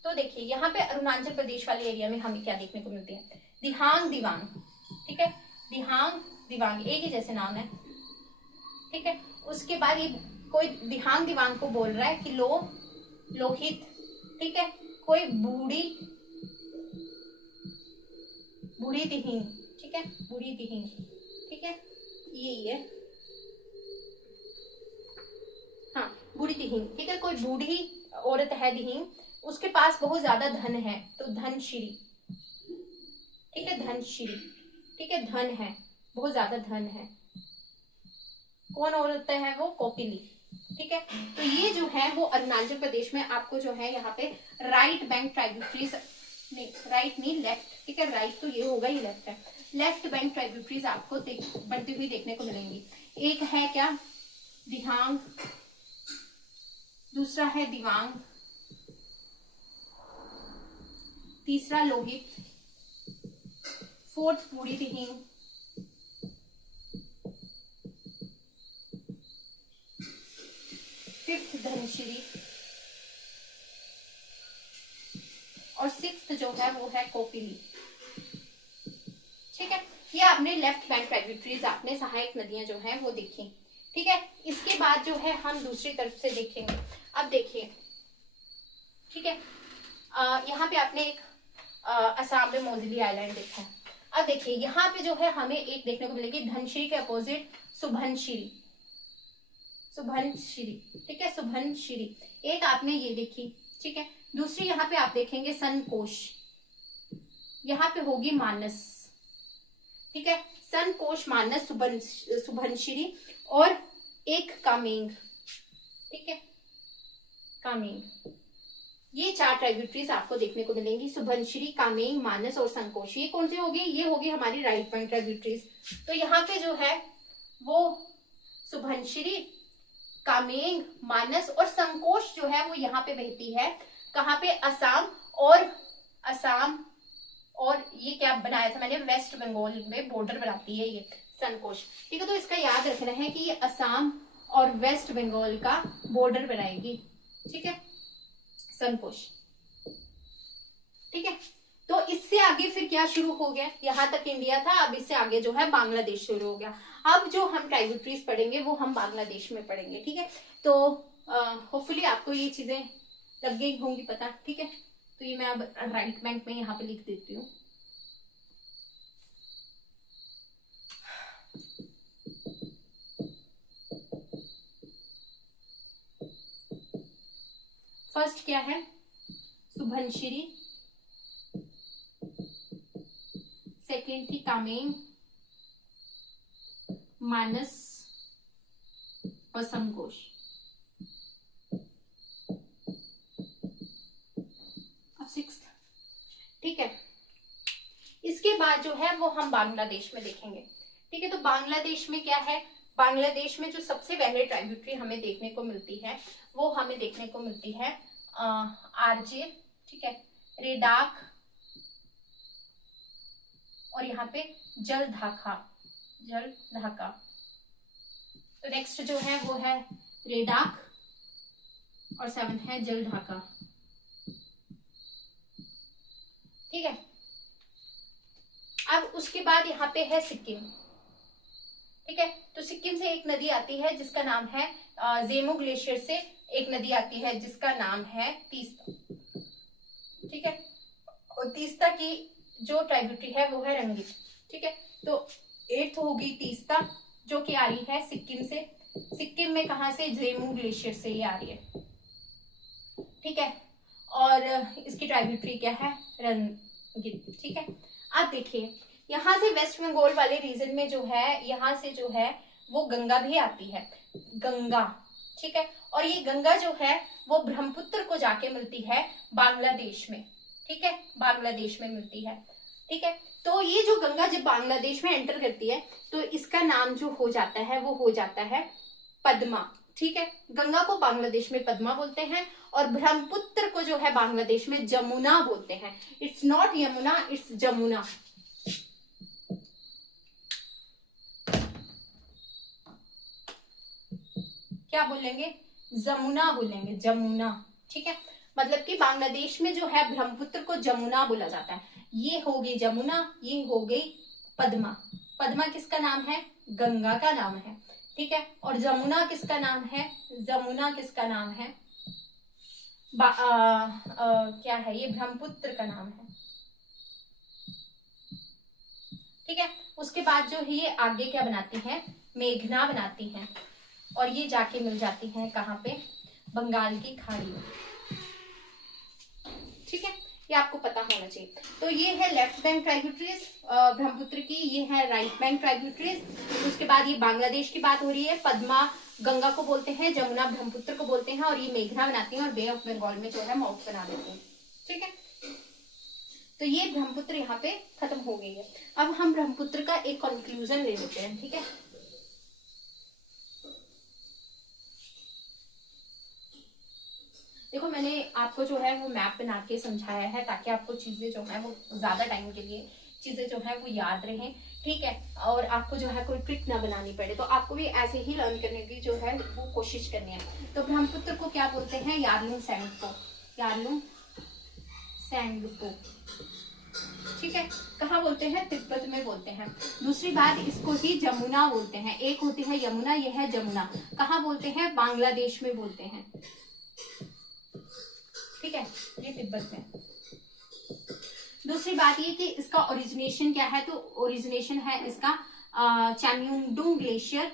तो देखिए यहाँ पे अरुणाचल प्रदेश वाले एरिया में हमें क्या देखने को मिलती है, दिहांग दिवांग। ठीक है, दिहांग दिवांग एक ही जैसे नाम है। ठीक है, उसके बाद ये कोई दिहांग दिवांग को बोल रहा है कि लोहित, ठीक है। कोई बूढ़ी दिहिंग, ठीक है, बूढ़ी दिहिंग, ठीक है, यही है, हाँ बूढ़ी दिहिंग, ठीक है। कोई बूढ़ी औरत है दिहिंग, उसके पास बहुत ज्यादा धन है, तो धनश्री, ठीक है, धनश्री, ठीक है, धन है, बहुत ज्यादा धन है। कौन औरत है वो? कौपिली, ठीक है। तो ये जो है वो अरुणाचल प्रदेश में आपको जो है यहाँ पे राइट बैंक ट्राइब्यूटरीज, नहीं राइट नहीं लेफ्ट, ठीक है, राइट तो ये होगा, ये लेफ्ट है, लेफ्ट बैंक ट्राइब्यूटरीज आपको बनती हुई देखने को मिलेंगी। एक है क्या? दिहांग, दूसरा है दिवांग, तीसरा लोहित, फोर्थ बूढ़ी दिहिंग, फिफ्थ धनश्री और सिक्स्थ जो है वो है कौपिली, ठीक है। ये आपने लेफ्ट बैंक ट्राइब्यूटरीज, आपने सहायक नदियां जो हैं वो देखी, ठीक है। इसके बाद जो है हम दूसरी तरफ से देखेंगे। अब देखिए, ठीक है, यहाँ पे आपने एक असम में मोजली आइलैंड देखा है। अब देखिए यहाँ पे जो है हमें एक देखने को मिलेगी धनश्री के अपोजिट सुभनश्री, ठीक है, सुभनश्री, एक आपने ये देखी, ठीक है। दूसरी यहाँ पे आप देखेंगे सनकोश, यहाँ पे होगी मानस, ठीक है, सनकोश, मानस, सुभनश्री और एक कामेंग, ठीक है, कामेंग। ये 4 ट्राइब्यूटरीज आपको देखने को मिलेंगी, सुभनश्री, कामेंग, मानस और संकोश। ये कौन सी होगी? ये होगी हमारी राइट बैंक ट्राइब्यूटरीज। तो यहाँ पे जो है वो सुभनश्री, कामेंग, मानस और संकोश जो है वो यहाँ पे बहती है, कहाँ पे? असम और ये क्या बनाया था मैंने? वेस्ट बंगाल में बॉर्डर बनाती है ये संकोश, ठीक है। तो इसका याद रखना है कि ये असम और वेस्ट बंगाल का बॉर्डर बनाएगी, ठीक है, संकोश, ठीक है। तो इससे आगे फिर क्या शुरू हो गया? यहाँ तक इंडिया था, अब इससे आगे जो है बांग्लादेश शुरू हो गया। अब जो हम ट्राइब्यूटरीज पढ़ेंगे वो हम बांग्लादेश में पढ़ेंगे, ठीक है। तो होपफुली आपको ये चीजें लग गई होंगी पता, ठीक है। तो ये मैं अब राइट बैंक में यहाँ पे लिख देती हूँ। फर्स्ट क्या है? सुभनश्री, सेकेंड थी कामेंग, मानस और संकोश। अब सिक्स्थ, ठीक है। इसके बाद जो है वो हम बांग्लादेश में देखेंगे, ठीक है। तो बांग्लादेश में क्या है? बांग्लादेश में जो सबसे पहले ट्राइब्यूटरी हमें देखने को मिलती है वो हमें देखने को मिलती है आरजे, ठीक है, रेडाक और यहाँ पे जलढाका। तो नेक्स्ट जो है वो है रेडाक और 7th है जलढाका, ठीक है। अब उसके बाद यहाँ पे है सिक्किम, ठीक है। तो सिक्किम से एक नदी आती है जिसका नाम है जेमू ग्लेशियर से एक नदी आती है जिसका नाम है तीस्ता, ठीक है। और तीस्ता की जो ट्राइब्यूटरी है वो है रंगीत, ठीक है। तो 8th होगी तीस्ता जो कि आ रही है सिक्किम से। सिक्किम में कहा से? जेमू ग्लेशियर से ये आ रही है, ठीक है। और इसकी ट्राइब्यूटरी क्या है? रंगीत, ठीक है। अब देखिए यहाँ से वेस्ट बंगाल वाले रीजन में जो है, यहाँ से जो है वो गंगा भी आती है, गंगा, ठीक है। और ये गंगा जो है वो ब्रह्मपुत्र को जाके मिलती है बांग्लादेश में, ठीक है, बांग्लादेश में मिलती है, ठीक है। तो ये जो गंगा जब बांग्लादेश में एंटर करती है तो इसका नाम जो हो जाता है वो हो जाता है पद्मा, ठीक है। गंगा को बांग्लादेश में पद्मा बोलते हैं और ब्रह्मपुत्र को जो है बांग्लादेश में जमुना बोलते हैं। It's not Yamuna, it's Jamuna. क्या बोलेंगे? जमुना बोलेंगे, जमुना, ठीक है। मतलब कि बांग्लादेश में जो है ब्रह्मपुत्र को जमुना बोला जाता है। ये हो गई जमुना, ये हो गई पद्मा। पद्मा किसका नाम है? गंगा का नाम है, ठीक है। और जमुना किसका नाम है? जमुना किसका नाम है? क्या है ये? ब्रह्मपुत्र का नाम है। ठीक है। उसके बाद जो है ये आगे क्या बनाती हैं? मेघना बनाती हैं, और ये जाके मिल जाती हैं कहाँ पे? बंगाल की खाड़ी में। ठीक है, ये आपको पता होना चाहिए। तो ये है लेफ्ट बैंक ट्राइब्यूटरीज ब्रह्मपुत्र की, ये है राइट बैंक ट्राइब्यूटरीज। उसके बाद ये बांग्लादेश की बात हो रही है। पद्मा गंगा को बोलते हैं, जमुना ब्रह्मपुत्र को बोलते हैं, और ये मेघना बनाती हैं और बे ऑफ बंगाल में जो है माउथ बना देती हैं। ठीक है, तो ये ब्रह्मपुत्र यहाँ पे खत्म हो गई है। अब हम ब्रह्मपुत्र का एक कंक्लूजन ले लेते हैं। ठीक है, देखो मैंने आपको जो है वो मैप बना के समझाया है ताकि आपको चीजें जो है वो ज्यादा टाइम के लिए चीजें जो है वो याद रहें। ठीक है, और आपको जो है कोई ट्रिक ना बनानी पड़े, तो आपको भी ऐसे ही लर्न करने की जो है वो कोशिश करनी है। तो ब्रह्मपुत्र को क्या बोलते हैं? यारलुंग सैंगपो, यारलुंग सैंगपो। ठीक है, कहाँ बोलते हैं? तिब्बत में बोलते हैं। दूसरी बात, इसको ही जमुना बोलते हैं। एक होती है यमुना, यह है जमुना। कहाँ बोलते हैं? बांग्लादेश में बोलते हैं। ठीक है, ये तिब्बत में। दूसरी बात ये कि इसका ओरिजिनेशन क्या है? तो ओरिजिनेशन है इसका चाम्युंगडुंग ग्लेशियर,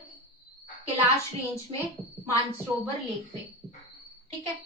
कैलाश रेंज में, मानसरोवर लेक पे। ठीक है,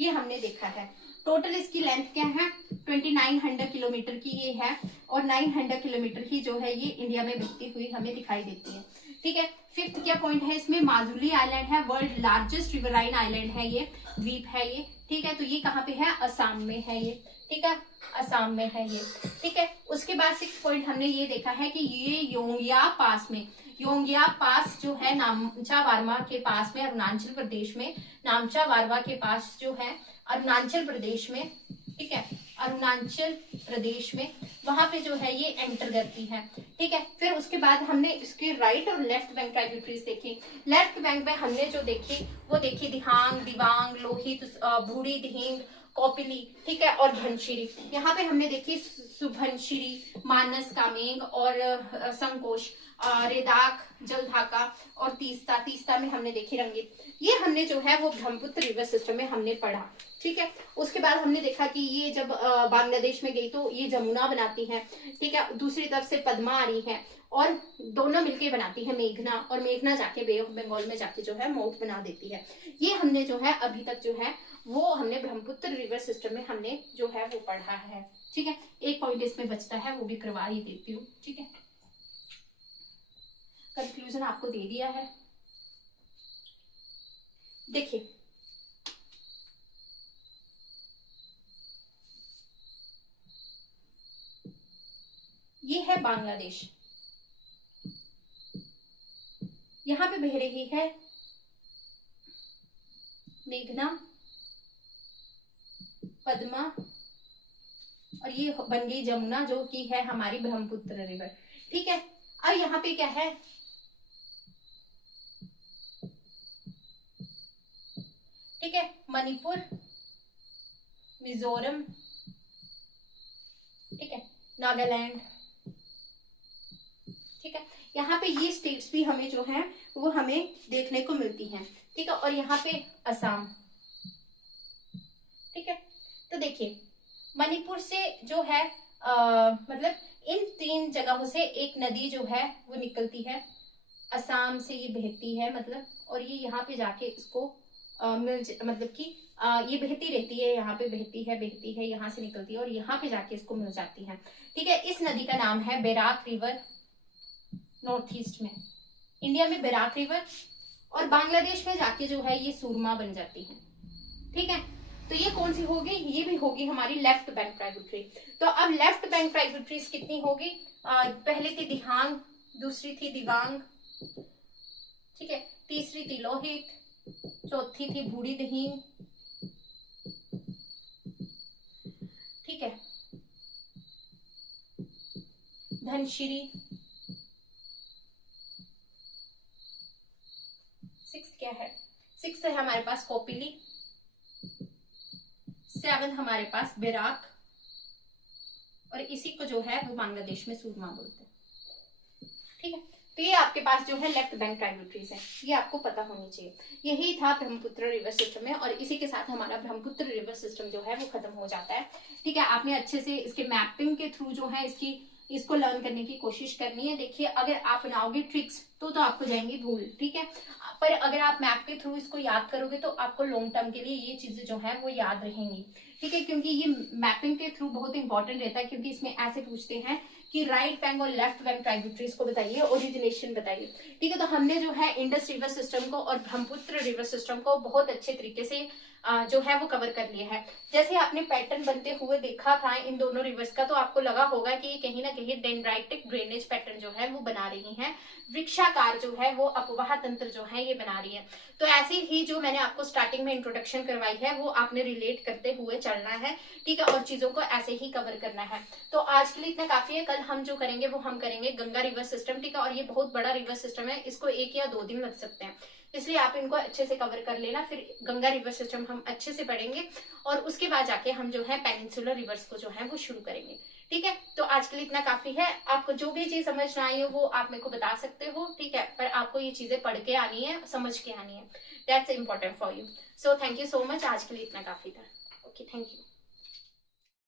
ये हमने देखा है। टोटल इसकी लेंथ क्या है? 2900 किलोमीटर की ये है, और 900 किलोमीटर की जो है ये इंडिया में बहती हुई हमें दिखाई देती है। ठीक है, फिफ्थ क्या पॉइंट है इसमें? माजुली आइलैंड है, वर्ल्ड लार्जेस्ट रिवराइन आइलैंड है ये, द्वीप है ये। ठीक है, तो ये कहाँ पे है? असम में है ये। ठीक है, असम में है ये। ठीक है, उसके बाद 6 पॉइंट हमने ये देखा है कि ये योंगिया पास में, योंगिया पास जो है नामचा वारमा के पास में, अरुणाचल प्रदेश में, नामचा वारवा के पास जो है अरुणाचल प्रदेश में। ठीक है, अरुणाचल प्रदेश में, वहां पे जो है ये एंटर करती है। ठीक है, फिर उसके बाद हमने इसके राइट और लेफ्ट बैंक ट्राइब्यूटरीज देखी। लेफ्ट बैंक में हमने जो देखी वो देखी दिहांग, दिवांग, लोहित, बूढ़ी, दिहिंग, कौपिली। ठीक है, और धनशिरी। यहाँ पे हमने देखी सुभनशिरी, मानस, कामेंग और संकोश, रेदाक, जलधाका और तीस्ता। तीस्ता में हमने देखी रंगीत। ये हमने जो है वो ब्रह्मपुत्र रिवर सिस्टम में हमने पढ़ा। ठीक है, उसके बाद हमने देखा कि ये जब बांग्लादेश में गई तो ये जमुना बनाती है। ठीक है, दूसरी तरफ से पद्मा आ रही है, और दोनों मिलके बनाती है मेघना, और मेघना जाके बे ऑफ बंगाल में जाके जो है माउथ बना देती है। ये हमने जो है अभी तक जो है वो हमने ब्रह्मपुत्र रिवर सिस्टम में हमने जो है वो पढ़ा है। ठीक है, एक पॉइंट इसमें बचता है, वो भी करवा ही देती हूँ। ठीक है, कंक्लूजन आपको दे दिया है। देखिए, ये है बांग्लादेश, यहां पे बह रही है मेघना, पद्मा, और ये बन गई जमुना जो कि है हमारी ब्रह्मपुत्र रिवर। ठीक है, अब यहाँ पे क्या है? ठीक है, मणिपुर, मिजोरम, ठीक है, नागालैंड। ठीक है, यहाँ पे ये स्टेट्स भी हमें जो है वो हमें देखने को मिलती हैं। ठीक है, और यहाँ पे असम। ठीक है, तो देखिए मणिपुर से जो है मतलब इन 3 जगहों से एक नदी जो है वो निकलती है, असम से ये बहती है मतलब, और ये यहाँ पे जाके इसको मतलब कि ये बहती रहती है, यहाँ पे बहती है, यहाँ से निकलती है और यहाँ पे जाके इसको मिल जाती है। ठीक है, इस नदी का नाम है बैराक रिवर, नॉर्थ ईस्ट में इंडिया में बैराक रिवर, और बांग्लादेश में जाके जो है ये सुरमा बन जाती है। ठीक है, तो ये कौन सी होगी? ये भी होगी हमारी लेफ्ट बैंक ट्राइब्यूटरी। तो अब लेफ्ट बैंक ट्राइब्यूटरीज कितनी होगी? पहले थी दिहांग, दूसरी थी दिवांग, ठीक है, तीसरी थी लोहित, चौथी थी बूढ़ी दिहिंग, ठीक है, धनशिरी, 6 क्या है? 6 है हमारे पास कौपिली, 7 हमारे पास बैराक, और इसी को जो है वो बांग्लादेश में सुरमा बोलते हैं। ठीक है, तो ये आपके पास जो है लेफ्ट बैंक ट्राइब्यूटरीज है, ये आपको पता होनी चाहिए। यही था ब्रह्मपुत्र रिवर सिस्टम में, और इसी के साथ हमारा ब्रह्मपुत्र रिवर सिस्टम जो है वो खत्म हो जाता है। ठीक है, आपने अच्छे से इसके मैपिंग के थ्रू जो है इसको लर्न करने की कोशिश करनी है। देखिए, अगर आप बनाओगे ट्रिक्स तो आपको जाएंगी भूल, ठीक है, पर अगर आप मैप के थ्रू इसको याद करोगे तो आपको लॉन्ग टर्म के लिए ये चीजें जो है वो याद रहेंगी। ठीक है, क्योंकि ये मैपिंग के थ्रू बहुत इंपॉर्टेंट रहता है, क्योंकि इसमें ऐसे पूछते हैं कि राइट बैंक और लेफ्ट बैंक ट्राइब्यूटरीज को बताइए, ओरिजिनेशन बताइए। ठीक है, तो हमने जो है इंडस रिवर सिस्टम को और ब्रह्मपुत्र रिवर सिस्टम को बहुत अच्छे तरीके से जो है वो कवर कर लिया है। जैसे आपने पैटर्न बनते हुए देखा था इन दोनों रिवर्स का, तो आपको लगा होगा कि ये कहीं ना कहीं डेंड्राइटिक ड्रेनेज पैटर्न जो है वो बना रही है, वृक्षाकार जो है वो अपवाह तंत्र जो है ये बना रही है। तो ऐसे ही जो मैंने आपको स्टार्टिंग में इंट्रोडक्शन करवाई है वो आपने रिलेट करते हुए चलना है। ठीक है, और चीजों को ऐसे ही कवर करना है। तो आज के लिए इतना काफी है। कल हम जो करेंगे वो हम करेंगे गंगा रिवर सिस्टम। ठीक है, और ये बहुत बड़ा रिवर सिस्टम है, इसको 1 या 2 दिन लग सकते हैं, इसलिए आप इनको अच्छे से कवर कर लेना। फिर गंगा रिवर सिस्टम हम अच्छे से पढ़ेंगे, और उसके बाद जाके हम जो है पेनिनसुलर रिवर्स को जो है वो शुरू करेंगे। ठीक है, तो आज के लिए इतना काफी है। आपको जो भी चीज समझ ना आई हो वो आप मेरे को बता सकते हो। ठीक है, पर आपको ये चीजें पढ़ के आनी है, समझ के आनी है। That's important for you. So thank you so much. आज के लिए इतना काफी था। Okay, thank you.